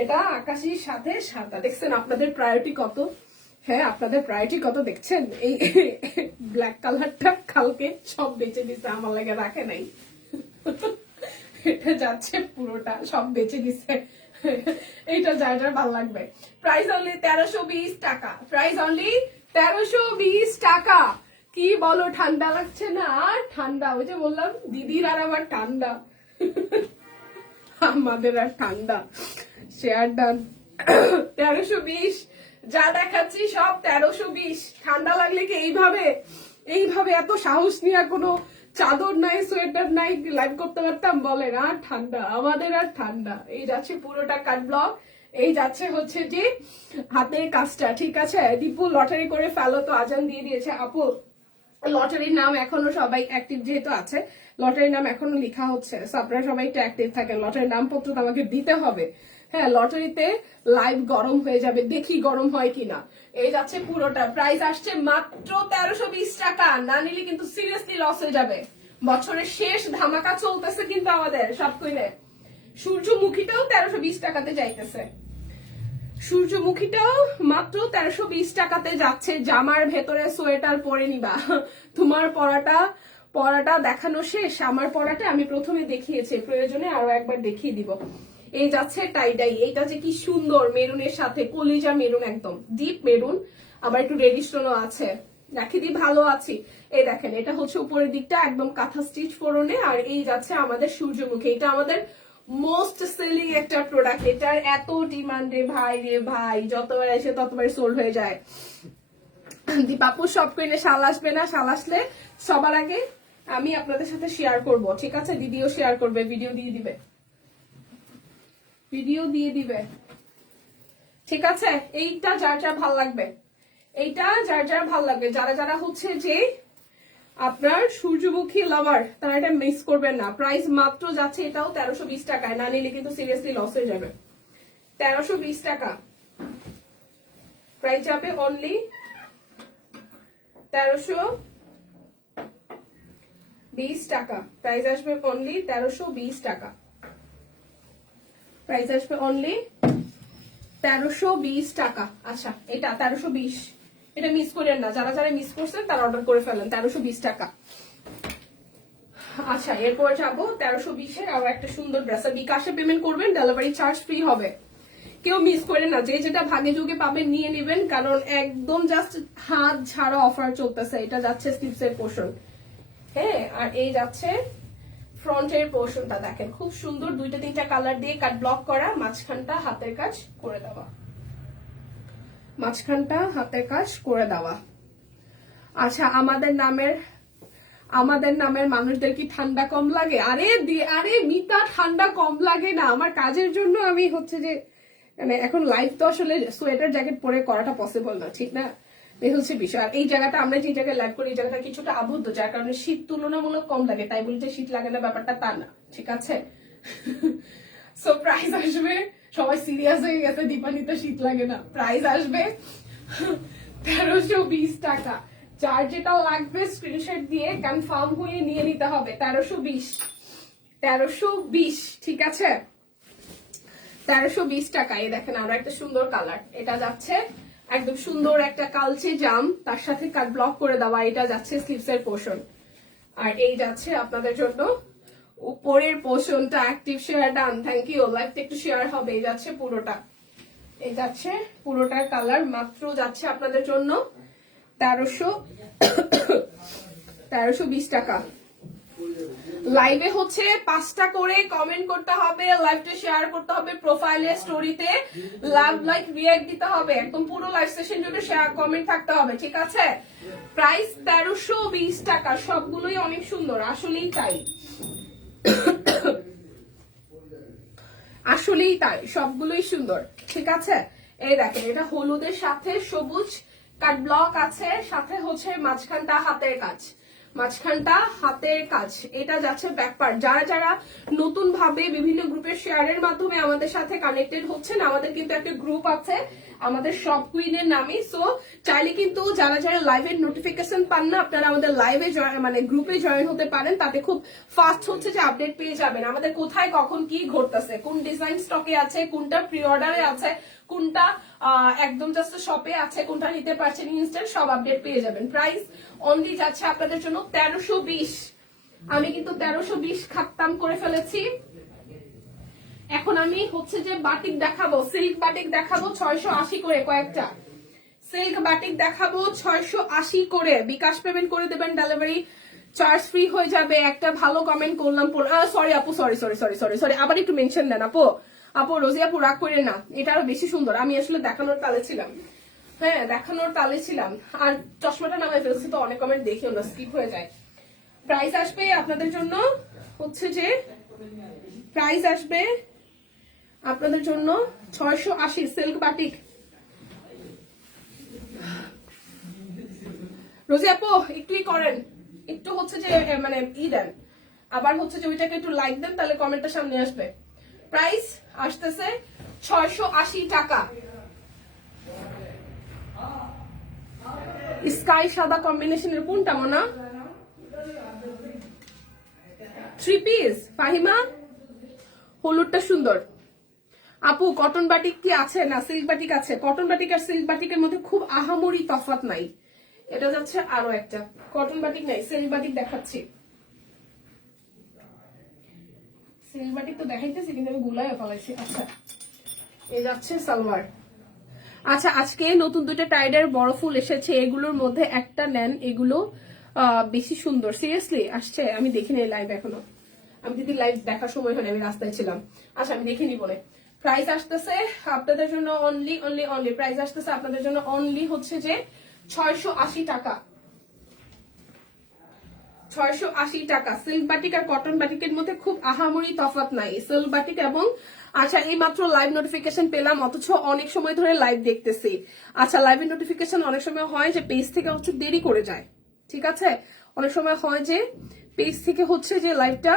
এটা আকাশির সাথে সাদা। দেখছেন আপনাদের প্রায়োরিটি কত? হ্যাঁ, আপনাদের প্রায়োরিটি কত দেখছেন? এই ব্ল্যাক কালারটা কালকে সব বেচে দিছে, আমার লাগে রাখে নাই। এটা যাচ্ছে পুরোটা সব বেচে দিছে, এইটা যার যার ভালো লাগবে। প্রাইস অনলি 1320 টাকা, প্রাইস অনলি 1320 টাকা। কি বলো, ঠান্ডা লাগছে না? আর ঠান্ডা, ওই যে বললাম দিদির আর আমার ঠান্ডা, আমাদের আর ঠান্ডা। Share done. 1320 যা দেখাচ্ছি সব 1320। ঠান্ডা লাগলে কি এইভাবে এত সাহস নিয়ে কোনো চাদর নাই, সোয়েটার নাই, লাইভ করতে পারতাম? বলেন, আর ঠান্ডা, আমাদের আর ঠান্ডা। এই যাচ্ছে পুরোটা কাট ব্লক, এই যাচ্ছে হচ্ছে যে হাতের কাজটা। ঠিক আছে দীপু, লটারি করে ফেলো তো, আজান দিয়ে দিয়েছে। আপু লটারির নাম এখনো সবাই অ্যাক্টিভ যেহেতু আছে, লটারির নাম এখনো লেখা হচ্ছে, আপনারা সবাই একটু অ্যাক্টিভ থাকেন। লটারির নামপত্র তো আমাকে দিতে হবে। হ্যাঁ, লটারিতে লাইভ গরম হয়ে যাবে, দেখি গরম হয় কিনা। এই যাচ্ছে পুরোটা, প্রাইস আসছে মাত্র 1320 টাকা। না নিলে কিন্তু সিরিয়াসলি লস হয়ে যাবে। বছরের শেষ ধামাকা চলতেছে কিন্তু আমাদের সব কইলে। সূর্যমুখীটাও 1320 টাকাতে যাইতেছে, সূর্যমুখীটাও মাত্র 1320 টাকাতে যাচ্ছে। জামার ভেতরে সোয়েটার পরে নিবা। তোমার পরাটা দেখানো শেষ, আমার পরাটা আমি প্রথমে দেখিয়েছি, প্রয়োজনে আরো একবার দেখিয়ে দিব। এই যাচ্ছে টাইডাই, এইটা যে কি সুন্দর, মেরুনের সাথে কলিজা মেরুন, একদম ডিপ মেরুন, আবার একটু রেডিশ টোনও আছে। রাখি দি, ভালো আছি। এই দেখেন, এটা হচ্ছে উপরের দিকটা একদম কাঁথা স্টিচ ফোরনে, আর এই যাচ্ছে আমাদের সূর্যমুখী। এটা আমাদের মোস্ট সেলিং একটা প্রোডাক্ট, এটার এত ডিমান্ড রে ভাই, যতবার এসে ততবার সোল্ড হয়ে যায়। দীপাপু সব কইলে শাল আসবে না, শাল আসলে সবার আগে আমি আপনাদের সাথে শেয়ার করব। ঠিক আছে, দিদিও শেয়ার করবে, ভিডিও দিয়ে দিবে। ঠিক আছে, এইটা যার যার ভাল লাগবে, যারা যারা হচ্ছে যে আপনার সূর্যমুখী লাভার তারা এটা মিস করবেন না। প্রাইস মাত্র যাচ্ছে এটাও 1320 টাকায়, না নিলে কিন্তু সিরিয়াসলি লস হয়ে যাবে। 1320 টাকা প্রাইস যাবে, অনলি 1320 টাকা প্রাইস আসবে, অনলি 1320 টাকা প্রাইস আসবে, অনলি 1320 টাকা। আচ্ছা এটা 1320, এটা মিস করেন না, যারা যারা মিস করছেন তারা অর্ডার করে ফেলেন, 1320 টাকা। আচ্ছা এরপর যাবো 1320-এর আরো একটা সুন্দর ড্রেস। বিকাশে পেমেন্ট করবেন, ডেলিভারি চার্জ ফ্রি হবে। কেউ মিস করেন না, যে যেটা ভাগে যোগে পাবেন নিয়ে নেবেন, কারণ একদম জাস্ট হাত ছাড়া অফার চলতেছে। এটা যাচ্ছে স্লিভসের পোর্শন, হ্যাঁ, আর এই যাচ্ছে ফ্রন্টের পোর্শনটা। দেখেন খুব সুন্দর, দুইটা তিনটা কালার দিয়ে কাট ব্লক করা, মাঝখানটা হাতের কাজ করে দেওয়া, মাঝখানটা হাতের কাজ করে দেওয়া। আচ্ছা আমাদের নামের মানুষদের কি ঠান্ডা কম লাগে? আরে মিতা, ঠান্ডা কম লাগে না। আমার কাজের জন্য আমি হচ্ছে যে মানে এখন লাইভ তো আসলে সোয়েটার জ্যাকেট পরে করাটা পসিবল না, ঠিক না? এই হচ্ছে বিষয়। আর এই জায়গাটা আমরা যে জায়গায় লাইভ করি এই জায়গাটা কিছুটা আবদ্ধ, যার কারণে শীত তুলনামূলক কম লাগে। তাই বলি যে শীত লাগে না, ব্যাপারটা তা না, ঠিক আছে? সো প্রাইস আসবে, সবাই সিরিয়াস হয়ে গেছে, দীপানিতে শীত লাগে না। প্রাইস আসবে 1320 টাকা। যার যেটা লাগবে স্ক্রিনশট দিয়ে কনফার্ম হয়ে নিয়ে নিতে হবে। 1320, ঠিক আছে? 1320 টাকা। এই দেখেন আমরা একটা সুন্দর কালার, এটা যাচ্ছে একদম সুন্দর একটা কালচে জাম, তার সাথে কাট ব্লক করে দেওয়া। এটা যাচ্ছে স্লিভসের পোর্শন, আর এই যাচ্ছে আপনাদের জন্য উপরের পোর্শনটা। Active share done, thank you. লাইভটা একটু শেয়ার হবে। এই যাচ্ছে পুরোটা, এই যাচ্ছে পুরোটার কালার, মাত্র যাচ্ছে আপনাদের জন্য 1320 টাকা। লাইভে হচ্ছে 5টা করে কমেন্ট করতে হবে, লাইভটা শেয়ার করতে হবে, প্রোফাইলে স্টোরিতে লাভ লাইক রিঅ্যাক্ট দিতে হবে, একদম পুরো লাইভ সেশন জুড়ে শেয়ার কমেন্ট থাকতে হবে, ঠিক আছে? প্রাইস 1320 টাকা। সবগুলোই অনেক সুন্দর, আসলেই তাই, আসলেই তাই, সবগুলোই সুন্দর, ঠিক আছে? এই দেখেন এটা হলুদের সাথে সবুজ কাট ব্লক আছে, সাথে হচ্ছে মাঝখানটা হাতের কাজ, মাঝখানটা হাতের কাজ। এটা যাচ্ছে ব্যাক পার্ট। যারা যারা নতুন ভাবে বিভিন্ন গ্রুপের শেয়ারের মাধ্যমে আমাদের সাথে কানেক্টেড হচ্ছেন, আমাদের কিন্তু একটা গ্রুপ আছে আমাদের শপ কুইনের নামে। সো চাইলে কিন্তু যারা যারা লাইভের নোটিফিকেশন পান না, আপনারা আমাদের লাইভে মানে গ্রুপে জয়েন হতে পারেন। তাতে খুব ফাস্ট হচ্ছে যে আপডেট পেয়ে যাবেন আমাদের কোথায় কখন কি ঘটতেছে, কোন ডিজাইন স্টকে আছে, কোনটা প্রি অর্ডারে আছে, কোনটা একদম জাস্ট শপে আছে, কোনটা নিতে পারছেন ইনস্ট্যান্ট, সব আপডেট পেয়ে যাবেন। প্রাইস অনলি যাচ্ছে আপনাদের জন্য 1320। আমি কিন্তু 1320 খাত্তাম করে ফেলেছি। এখন আমি হচ্ছে যে বাটিক দেখাবো, সিল্ক বাটিক দেখাবো 680 করে, কয়েকটা সিল্ক বাটিক দেখাবো 680 করে। বিকাশ পেমেন্ট করে দেবেন, ডেলিভারি চার্জ ফ্রি হয়ে যাবে। একটা ভালো কমেন্ট করলাম, সরি আপু, sorry sorry sorry sorry sorry, আবার একটু মেনশন দেন আপু। আপু রোজি আপু রাগ করেন না, এটা আরো বেশি সুন্দর। আমি আসলে দেখানোর তালে ছিলাম, হ্যাঁ দেখানোর তালে ছিলাম। আর চশমাটা নামায় ফেলছি তো অনেক কমেন্ট দেখিও না, স্কিপ হয়ে যায়। প্রাইস আসবে আপনাদের জন্য হচ্ছে যে, প্রাইস আসবে আপনাদের জন্য 680 সিল্ক বাটিক। রোজি আপু একটুই করেন, একটু হচ্ছে যে মানে দেন, আবার হচ্ছে যে ওইটাকে একটু লাইক দেন, তাহলে কমেন্টটা সামনে আসবে। প্রাইস আসতেছে 680 টাকা। স্কাই সাদা কম্বিনেশনের কোনটা মনে? 3 পিস ফাহিমা, হলুদটা সুন্দর। আপু কটন বাটিক কি আছে? না সিল্ক বাটিক আছে। কটন বাটিক আর সিল্ক বাটিকের মধ্যে খুব আহামরি তফাৎ নাই। এটা যাচ্ছে আরো একটা, কটন বাটিক নাই, সিল্ক বাটিক দেখাচ্ছি। সিল্ক বাটিক তো দেখাইতেছি কিন্তু আমি গুলাই ফেলাইছি। আচ্ছা এই যাচ্ছে সালোয়ার। আচ্ছা আজকে নতুন দুটো টাইডের বড় ফুল এসেছে, এগুলোর মধ্যে একটা নেন, এগুলো বেশি সুন্দর। সিরিয়াসলি আসছে, আমি দেখিনি লাইভ এখনো, আমি যদি লাইভ দেখার সময় হলে, আমি রাস্তায় ছিলাম। আচ্ছা আমি দেখিনি বলে। প্রাইস আসতেছে আপনাদের জন্য অনলি অনলি অনলি, প্রাইস আসতেছে আপনাদের জন্য অনলি হচ্ছে যে 680 টাকা। 680 টাকা। সিল্ক বাটিক আর কটন বাটিকের মধ্যে খুব আহামরি তফাৎ নাই, সিল্ক বাটিক এবং। আচ্ছা এই মাত্র লাইভ নোটিফিকেশন পেলাম, অথচ অনেক সময় ধরে লাইভ দেখতেছি। আচ্ছা লাইভের নোটিফিকেশন অনেক সময় হয় যে পেজ থেকে হচ্ছে দেরি করে যায়, ঠিক আছে? অনেক সময় হয় যে পেজ থেকে হচ্ছে যে লাইভটা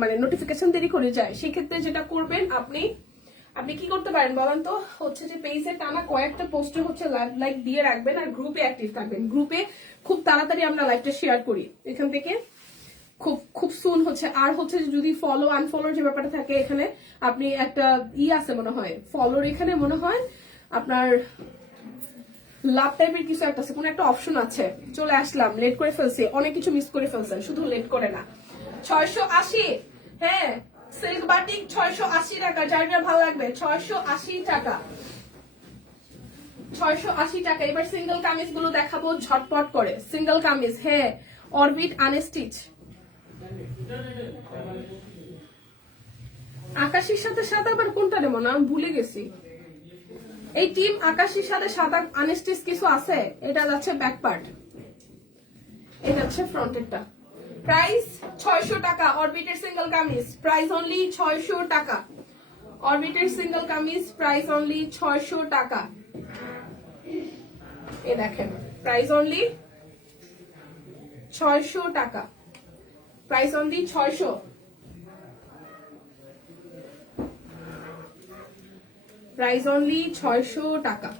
মানে নোটিফিকেশন দেরি করে যায়, সেক্ষেত্রে যেটা করবেন আপনি আপনি কি করতে পারেন বলেন তো, হচ্ছে যে পেজে টানা কয়েকটা পোস্টে হচ্ছে লাইক দিয়ে রাখবেন আর গ্রুপে অ্যাক্টিভ থাকবেন। গ্রুপে খুব তাড়াতাড়ি আমরা লাইভটা শেয়ার করি এখান থেকে, খুব খুব সুন হচ্ছে। আর হচ্ছে যদি ফলো আনফলোর যে ব্যাপারটা থাকে, এখানে আপনি একটা আছে মনে হয় ফলোর, এখানে মনে হয় আপনার লাভ টাইপের কিছু একটা আছে, কোন একটা অপশন আছে। চলে আসলাম, লেট করে ফেলছি, অনেক কিছু মিস করে ফেলছেন, শুধু লেট করে না। 680, হ্যাঁ সিল্ক বাটিক 680 টাকা, যার যার ভালো লাগবে 680 টাকা, 680 টাকা। এবার সিঙ্গেল কামিজ গুলো দেখাবো ঝটপট করে। সিঙ্গেল কামিজ, হ্যাঁ অরবিট আনস্টিচ, আকাশির সাথে সাদা, আবার কোনটা নেবো না আমি ভুলে গেছি। এই টিম আকাশির সাথে সাদা আনস্টিচ কিছু আছে। এটা যাচ্ছে ব্যাক পার্ট, এটা হচ্ছে ফ্রন্টেরটা। প্রাইস 600 টাকা অরবিটের সিঙ্গেল কামিজ, প্রাইস অনলি 600 টাকা। অরবিটের সিঙ্গেল কামিজ প্রাইস অনলি 600 টাকা। এ দেখেন প্রাইস অনলি 600 টাকা, প্রাইস অনলি 600। প্রাইস অনলি 600 টাকা।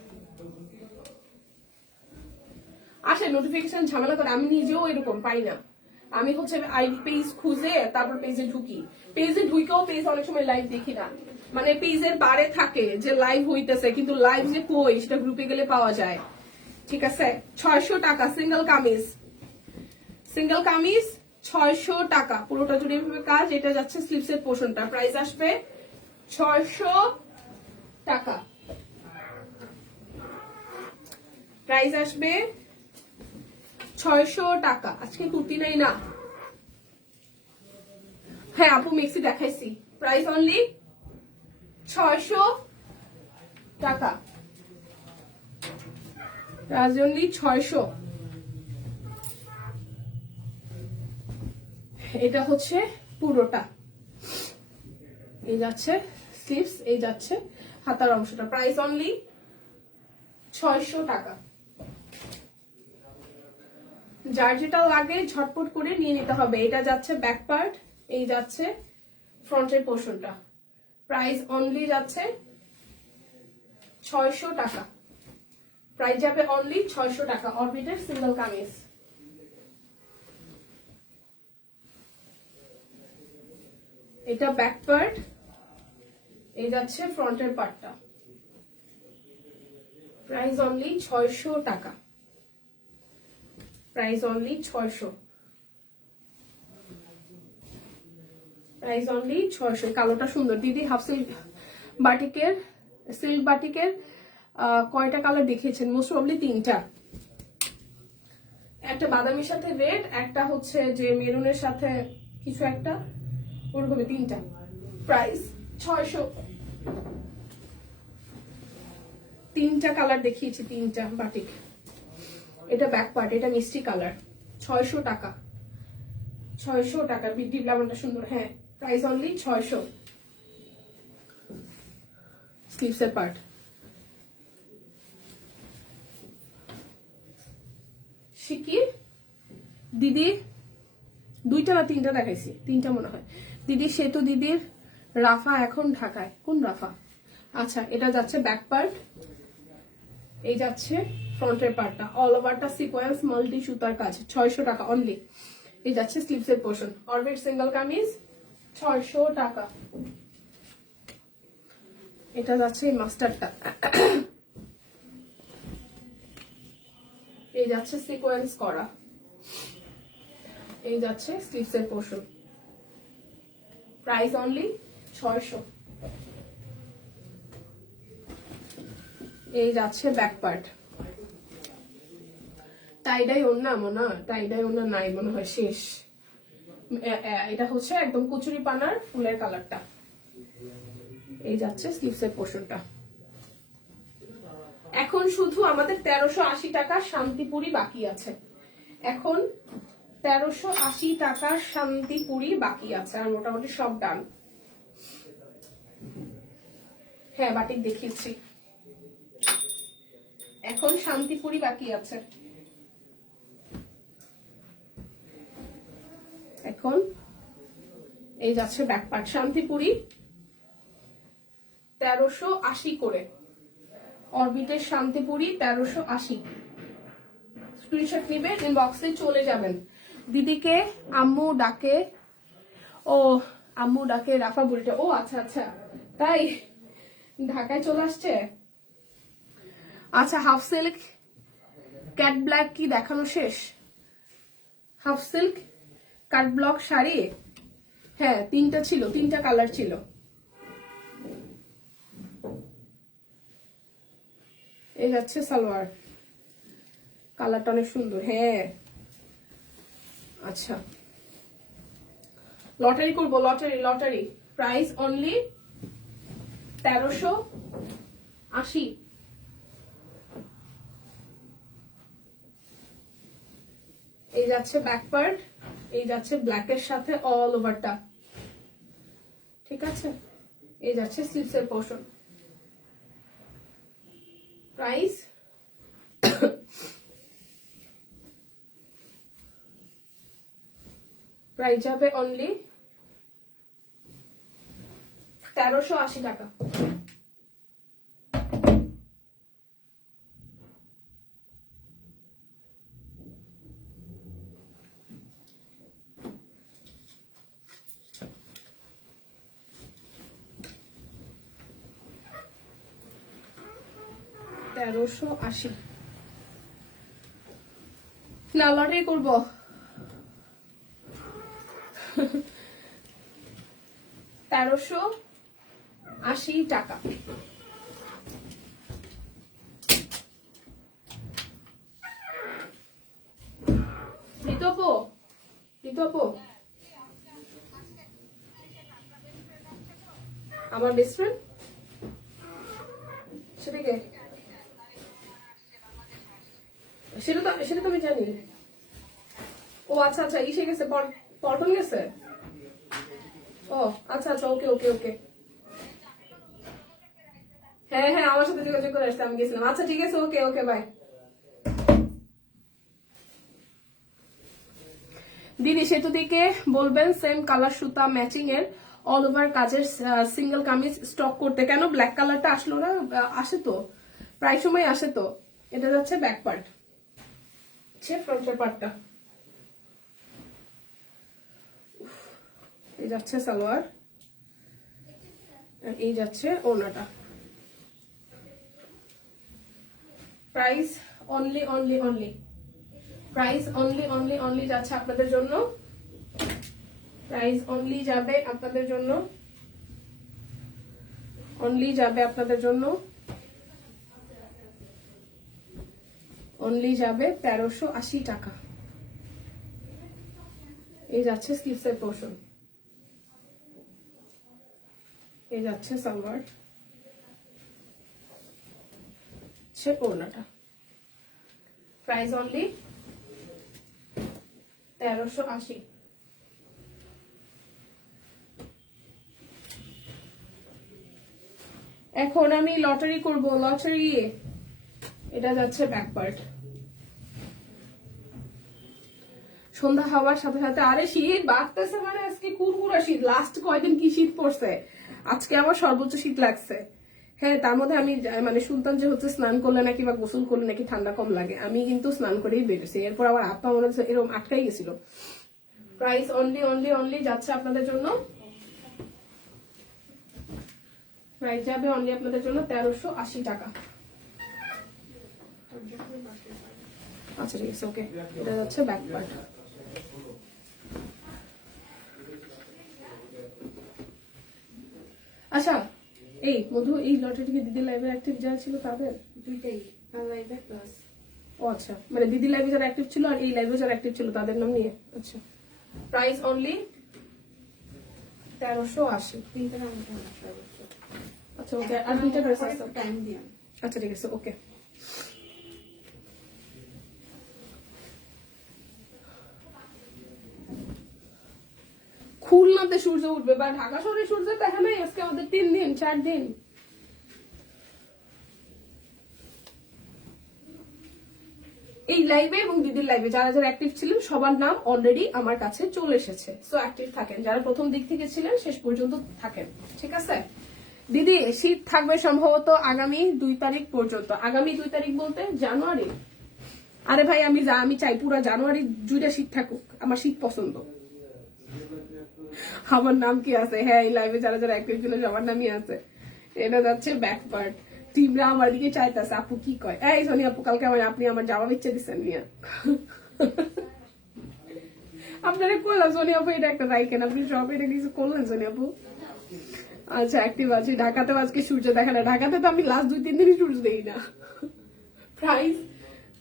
আসে নোটিফিকেশন ঝামেলা করে, আমি নিজেও এরকম পাই না। আমি হচ্ছে আইডি পেজ খুঁজে তারপর পেজে ঢুকি, পেজে ঢুকেও পেজ অনেক সময় লাইভ দেখি না, মানে পেজের বারে থাকে যে লাইভ হইতেছে, কিন্তু লাইভ যে কই সেটা গ্রুপে গেলে পাওয়া যায়। ঠিক আছে, 600 টাকা সিঙ্গেল কামিজ, সিঙ্গেল কামিজ 600 টাকা, পুরোটা জুড়ে এভাবে কাজ। এটা যাচ্ছে স্লিপসের পোর্শনটা, প্রাইস আসবে 600 টাকা, প্রাইস আসবে 600 টাকা। আজকে কুর্তি নাই না, হ্যাঁ আপু মেক্সি দেখাইছি, প্রাইস অনলি 600 টাকা, প্রাইস অনলি 600। এটা হচ্ছে পুরোটা, এই যাচ্ছে স্লিভস, এই যাচ্ছে হাতার অংশটা, প্রাইস অনলি 600 টাকা। যার যেটা লাগে ঝটপট করে নিয়ে নিতে হবে। এটা যাচ্ছে ব্যাক পার্ট, এই যাচ্ছে ফ্রন্টের পোর্শনটা, প্রাইস অনলি যাচ্ছে 600 টাকা, প্রাইস যাবে অনলি 600 টাকা। অরবিটের সিঙ্গেল কামিজ, এটা ব্যাক পার্ট, এই যাচ্ছে ফ্রন্টের পার্টটা, প্রাইস অনলি 600 টাকা, প্রাইস অনলি 600, প্রাইস অনলি 600। কালোটা সুন্দর দিদি, হাফ সিল্ক বাটিকের, সিল্ক বাটিকের কয়টা কালার দেখিয়েছেন? মোস্ট প্রবলি 3টা, একটা বাদামির সাথে রেড, একটা হচ্ছে যে মেরুনের সাথে কিছু একটা, ওরকমই 3টা, প্রাইস 600। 3টা কালার দেখিয়েছি, 3টা বাটিক। এটা ব্যাক পার্ট, এটা মিষ্টি কালার, 600 টাকা, 600 টাকা। বিডি ব্লাউনটা সুন্দর, হ্যাঁ প্রাইস অনলি 600। স্লিভসের পার্ট, শিকির দিদি 2টা না 3টা দেখাইছি, 3টা মনে হয়। দিদি সেতু দিদির রাফা এখন ঢাকায়, কোন রাফা? আচ্ছা, এটা যাচ্ছে ব্যাক পার্ট, এই যাচ্ছে ফ্রন্টের পার্টটা, অল ওভারটা সিকোয়েন্স মাল্টি সুতার কাজ, 600 টাকা অনলি। এই যাচ্ছে স্লিভসের পোর্শন। অরবিট সিঙ্গেল কামিজ 600 টাকা। এটা যাচ্ছে এই মাস্টারটা, এই যাচ্ছে সিকোয়েন্স করা, এই যাচ্ছে স্লিভসের পোর্শন, প্রাইস অনলি 600। এই যাচ্ছে ব্যাক পার্ট, টাইডাই ওন্না মনে হয়, টাইডাই ওন্না নাই মনে হয়, শেষ। এটা হচ্ছে একদম কুচুরি পানার ফুলের কালারটা, এই যাচ্ছে স্লিভসের পোর্শনটা। এখন শুধু আমাদের 1380 টাকা শান্তিপুরি বাকি আছে, এখন 1380 টাকা শান্তিপুরি বাকি আছে, আর মোটামুটি সব ডান। হ্যাঁ বাটিক দেখিয়েছি, এখন শান্তিপুরি বাকি আছে। এখন এই যাচ্ছে ব্যাক পার্ট, শান্তিপুরি 1380 করে, অরবিটের শান্তিপুরি 1380। স্ক্রিনশট নিবে, ইনবক্সে চলে যাবেন। দিদিকে আম্মু ডাকে, ও আম্মু ডাকে রাফা বুড়িটা, ও আচ্ছা আচ্ছা তাই ঢাকায় চলে আসছে। আচ্ছা, হাফ সিল্ক ক্যাট ব্ল্যাক কি দেখানো শেষ? হাফ সিল্ক কাট ব্লক শাড়ি, হ্যাঁ 3টা ছিল, 3টা কালার ছিল। এই যাচ্ছে সালোয়ার, কালারটা অনেক সুন্দর। হ্যাঁ আচ্ছা, লটারি করবো, লটারি লটারি। Price only 1380। এই যাচ্ছে ব্যাক পার্ট, এই যাচ্ছে ব্ল্যাকের সাথে অল ওভারটা, ঠিক আছে। এই যাচ্ছে স্লিভসের পোর্শন। প্রাইস প্রাইস যাবে অনলি 1380 টাকা। $1380 না, লটারি করবো। $1380। ঋতপো, ঋতপো আমার বেস্ট ফ্রেন্ড, সেটাকে সেটা তো আমি জানি। ও আচ্ছা আচ্ছা, ইসে গেছে, পল্টন গেছে। ও আচ্ছা আচ্ছা, ওকে ওকে ওকে। হ্যাঁ হ্যাঁ, আমার সাথে যোগাযোগ করে আসতে, আমি গেছিলাম। আচ্ছা ঠিক আছে, ওকে ওকে, বাই। দিদি সেতু দিকে বলবেন সেম কালার সুতা ম্যাচিং এর অল ওভার কাজের সিঙ্গেল কামিজ স্টক করতে। কেন ব্ল্যাক কালারটা আসলো না? আসে তো, প্রায় সময় আসে তো। এটা যাচ্ছে ব্যাক পার্ট, ফ্রন্টের পার্টটা। এই যাচ্ছে সালোয়ার, এই যাচ্ছে ওড়নাটা। Price only only only, price only only only যাচ্ছে আপনাদের জন্য। প্রাইস অনলি যাবে আপনাদের জন্য, অনলি যাবে আপনাদের জন্য, অনলি যাবে 1380 টাকা। এই যাচ্ছে স্লিভসের পোর্শন, এই যাচ্ছে সালোয়ার, ওড়নাটা। Price only 1380। এখন আমি লটারি করব, লটারি। এটা যাচ্ছে ব্যাক পার্ট। সন্ধ্যা হওয়ার সাথে সাথে, আরে শীত বাড়তেছে, মানে আজকে কুরকুরা শীত। লাস্ট কয়দিন কি শীত পড়ছে, আজকে আমার সর্বোচ্চ শীত লাগছে। হ্যাঁ, তার মধ্যে আমি মানে শুনতাম যে হচ্ছে স্নান করলে নাকি বা গোসল করলে নাকি ঠান্ডা কম লাগে। আমি কিন্তু স্নান করেই বেরোছি, এরপর আবার আপা মনে হচ্ছে এরকম আটকাই গেছিল। প্রাইস অনলি অনলি অনলি যাচ্ছে আপনাদের জন্য, প্রাইস যাবে অনলি আপনাদের জন্য 1380 টাকা। আচ্ছা ঠিক আছে, ওকে। এটা যাচ্ছে ব্যাক পার্ট। আচ্ছা এই মধু, এই লটারিকে দিদি লাইভে অ্যাক্টিভ যারা ছিল তাদের দুইটাই, লাইভে প্লাস। ও আচ্ছা, মানে দিদি লাইভে যারা অ্যাক্টিভ ছিল আর এই লাইভে যারা অ্যাক্টিভ ছিল তাদের নাম নিয়ে। আচ্ছা, প্রাইস অনলি 1380। তিনটা নাম সর্বোচ্চ। আচ্ছা ওকে, আর দুইটা ড্রেস আছে। টাইম দিন। আচ্ছা ঠিক আছে, ওকে। খুলনাতে সূর্য উঠবে বা ঢাকা শহরে সূর্য দেখা নাই আজকে আমাদের 3 দিন 4 দিন। এই লাইভে এবং দিদির লাইভে যারা যারা অ্যাক্টিভ ছিলেন সবার নাম অলরেডি আমার কাছে চলে এসেছে। সো অ্যাক্টিভ থাকেন, যারা প্রথম দিক থেকে ছিলেন শেষ পর্যন্ত থাকেন, ঠিক আছে? দিদি শীত থাকবে সম্ভবত আগামী 2 তারিখ পর্যন্ত। আগামী 2 তারিখ বলতে জানুয়ারি? আরে ভাই আমি চাই পুরো জানুয়ারি জুড়ে শীত থাকুক, আমার শীত পছন্দ। আমার নাম কি আছে? হ্যাঁ, এই লাইভে যারা যারা অ্যাক্টিভ ছিল সবার নামই আছে। এটা যাচ্ছে ব্যাকপার্ট, টিমরা আমার দিকে চাইতেছে আপু কি কয়। এই সোনি আপু, কালকে আপনি আমার জবাব ইচ্ছে দিচ্ছেন নিয়ে আপনারা করলাম সোনি আপু, এটা একটা রাইকেন, আপনি সব এটা কিছু করলেন সোনি আপু। আচ্ছা অ্যাক্টিভ আছি। ঢাকাতে আজকে সূর্য দেখা না, ঢাকাতে তো আমি লাস্ট 2-3 দিনই সূর্য দেই না। প্রাইস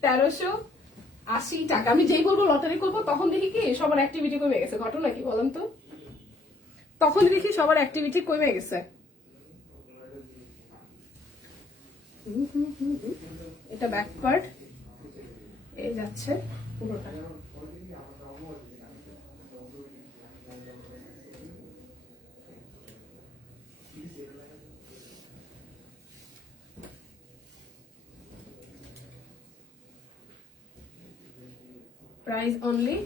1380 টাকা। আমি যেই বলবো লটারি করবো তখন দেখি কি সবার অ্যাক্টিভিটি কমে গেছে। ঘটনা কি বলেন তো? তখন দেখি সবার অ্যাক্টিভিটি কমে গেছে। এটা ব্যাক পার্ট, এই যাচ্ছে পুরোটা। Price only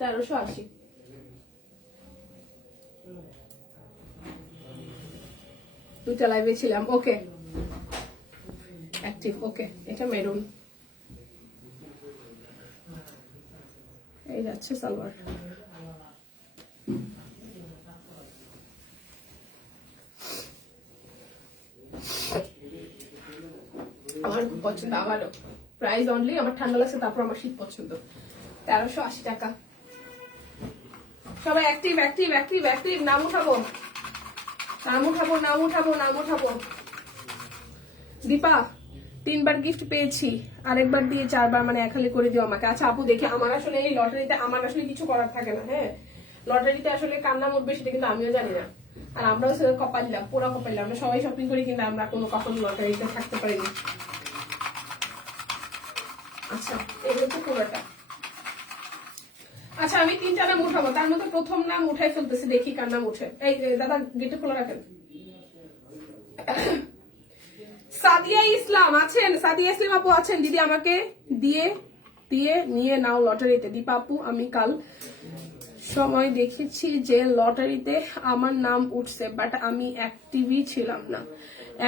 1380। দুটা লাইভে ছিলাম। ওকে অ্যাক্টিভ। ওকে এটা মেরুন, এই যাচ্ছে সালোয়ার। আমার খুব পছন্দ, আমারও। প্রাইস অনলি, আমার ঠান্ডা লাগছে তারপর আমার শীত পছন্দ। 1380 টাকা। সবাই অ্যাক্টিভ অ্যাক্টিভ অ্যাক্টিভ অ্যাক্টিভ। নাম উঠাবো নাম উঠাবো নাম উঠাবো নাম উঠাবো। দীপা 3 বার গিফট পেয়েছি, আরেকবার দিয়ে 4 বার, মানে 1 হালি করে দিও আমাকে। আচ্ছা আপু দেখে, আমার আসলে এই লটারিতে আমার আসলে কিছু করার থাকে না। হ্যাঁ, লটারিতে আসলে কার নাম উঠবে সেটা কিন্তু আমিও জানি না। আর আমরাও সেটা কপাইলাম, পুরা কপাইলাম। আমরা সবাই শপিং করি কিন্তু আমরা কোনো কখনো লটারিতে থাকতে পারিনি। আচ্ছা এই হচ্ছে পুরোটা। আচ্ছা আমি 3টা নাম উঠাবো, তার মধ্যে প্রথম নাম উঠাই ফেলতেছি, দেখি কার নাম উঠে। এই দাদা গেটে খোলা রাখেন। সাদিয়া ইসলাম আছেন? সাদিয়া ইসলাম আপু আছেন? দিদি আমাকে দিয়ে দিয়ে নিয়ে নাও লটারিতে। দীপা আপু আমি কাল সময় দেখেছি যে লটারিতে আমার নাম উঠছে, বাট আমি অ্যাক্টিভই ছিলাম না,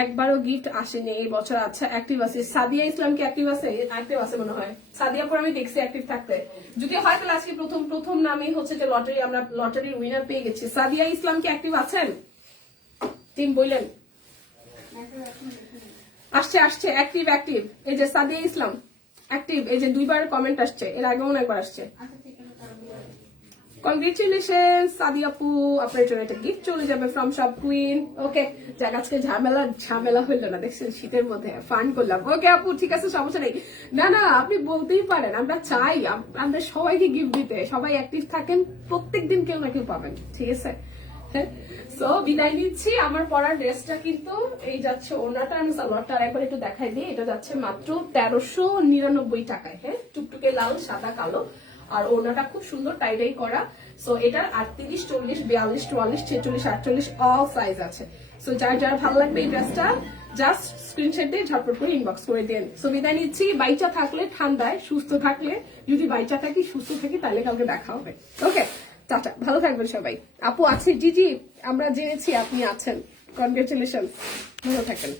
একবারও গিফট আসেনি এই বছর। আচ্ছা অ্যাক্টিভ আছে। সাদিয়া ইসলাম কি অ্যাক্টিভ আছে? অ্যাক্টিভ আছে মনে হয়। সাদিয়া পর আমি দেখছি অ্যাক্টিভ থাকতে, যদি হয় তাহলে আজকে প্রথম নামই হচ্ছে যে লটারি, আমরা লটারির উইনার পেয়ে গেছি। সাদিয়া ইসলাম কি অ্যাক্টিভ আছেন? টিম বললেন আসছে আসছে অ্যাক্টিভ অ্যাক্টিভ। এই যে সাদিয়া ইসলাম অ্যাক্টিভ, এই যে 2 বার কমেন্ট আসছে, এর আগেও একবার আসছে। কংগ্রেচুলেশন সাদিয়া আপু, আপনার জন্য একটা গিফট চলে যাবে ফ্রম শপ কুইন। ওকে যাক, আজকে ঝামেলা হইলো না, দেখছেন শীতের মধ্যে ফান করলাম। ওকে আপু ঠিক আছে, সমস্যা নেই। না না আপনি বলতেই পারেন, আমরা চাই আমরা সবাইকে গিফট দিতে, সবাই অ্যাক্টিভ থাকেন, প্রত্যেকদিন কেউ না কেউ পাবেন, ঠিক আছে? সো বিদায় নিচ্ছি। আমার পরার ড্রেসটা কিন্তু এই যাচ্ছে, ওনাটা আমি সালোয়ারটা একবার একটু দেখাই দিই। এটা যাচ্ছে মাত্র 1399 টাকায়। হ্যাঁ, টুকটুকে লাল সাদা কালো, আর ওনাটা খুব সুন্দর টাইটাই করা। সো এটার 38, 40, 42, 44, 46, 48 অল সাইজ আছে। সো যার ভালো লাগবে এই ড্রেসটা জাস্ট স্ক্রিনশট দিয়ে ঝটপট করে ইনবক্স করে দেন। সো বিদায় নিচ্ছি। বাইচা থাকলে ঠান্ডায়, সুস্থ থাকলে, যদি বাইচা থাকি সুস্থ থাকি তাহলে কাউকে দেখা হবে। ওকে টাটা, ভালো থাকবেন সবাই। আপু আছে? জি জি আমরা জেনেছি আপনি আছেন, কনগ্রেচুলেশন, ভালো থাকেন।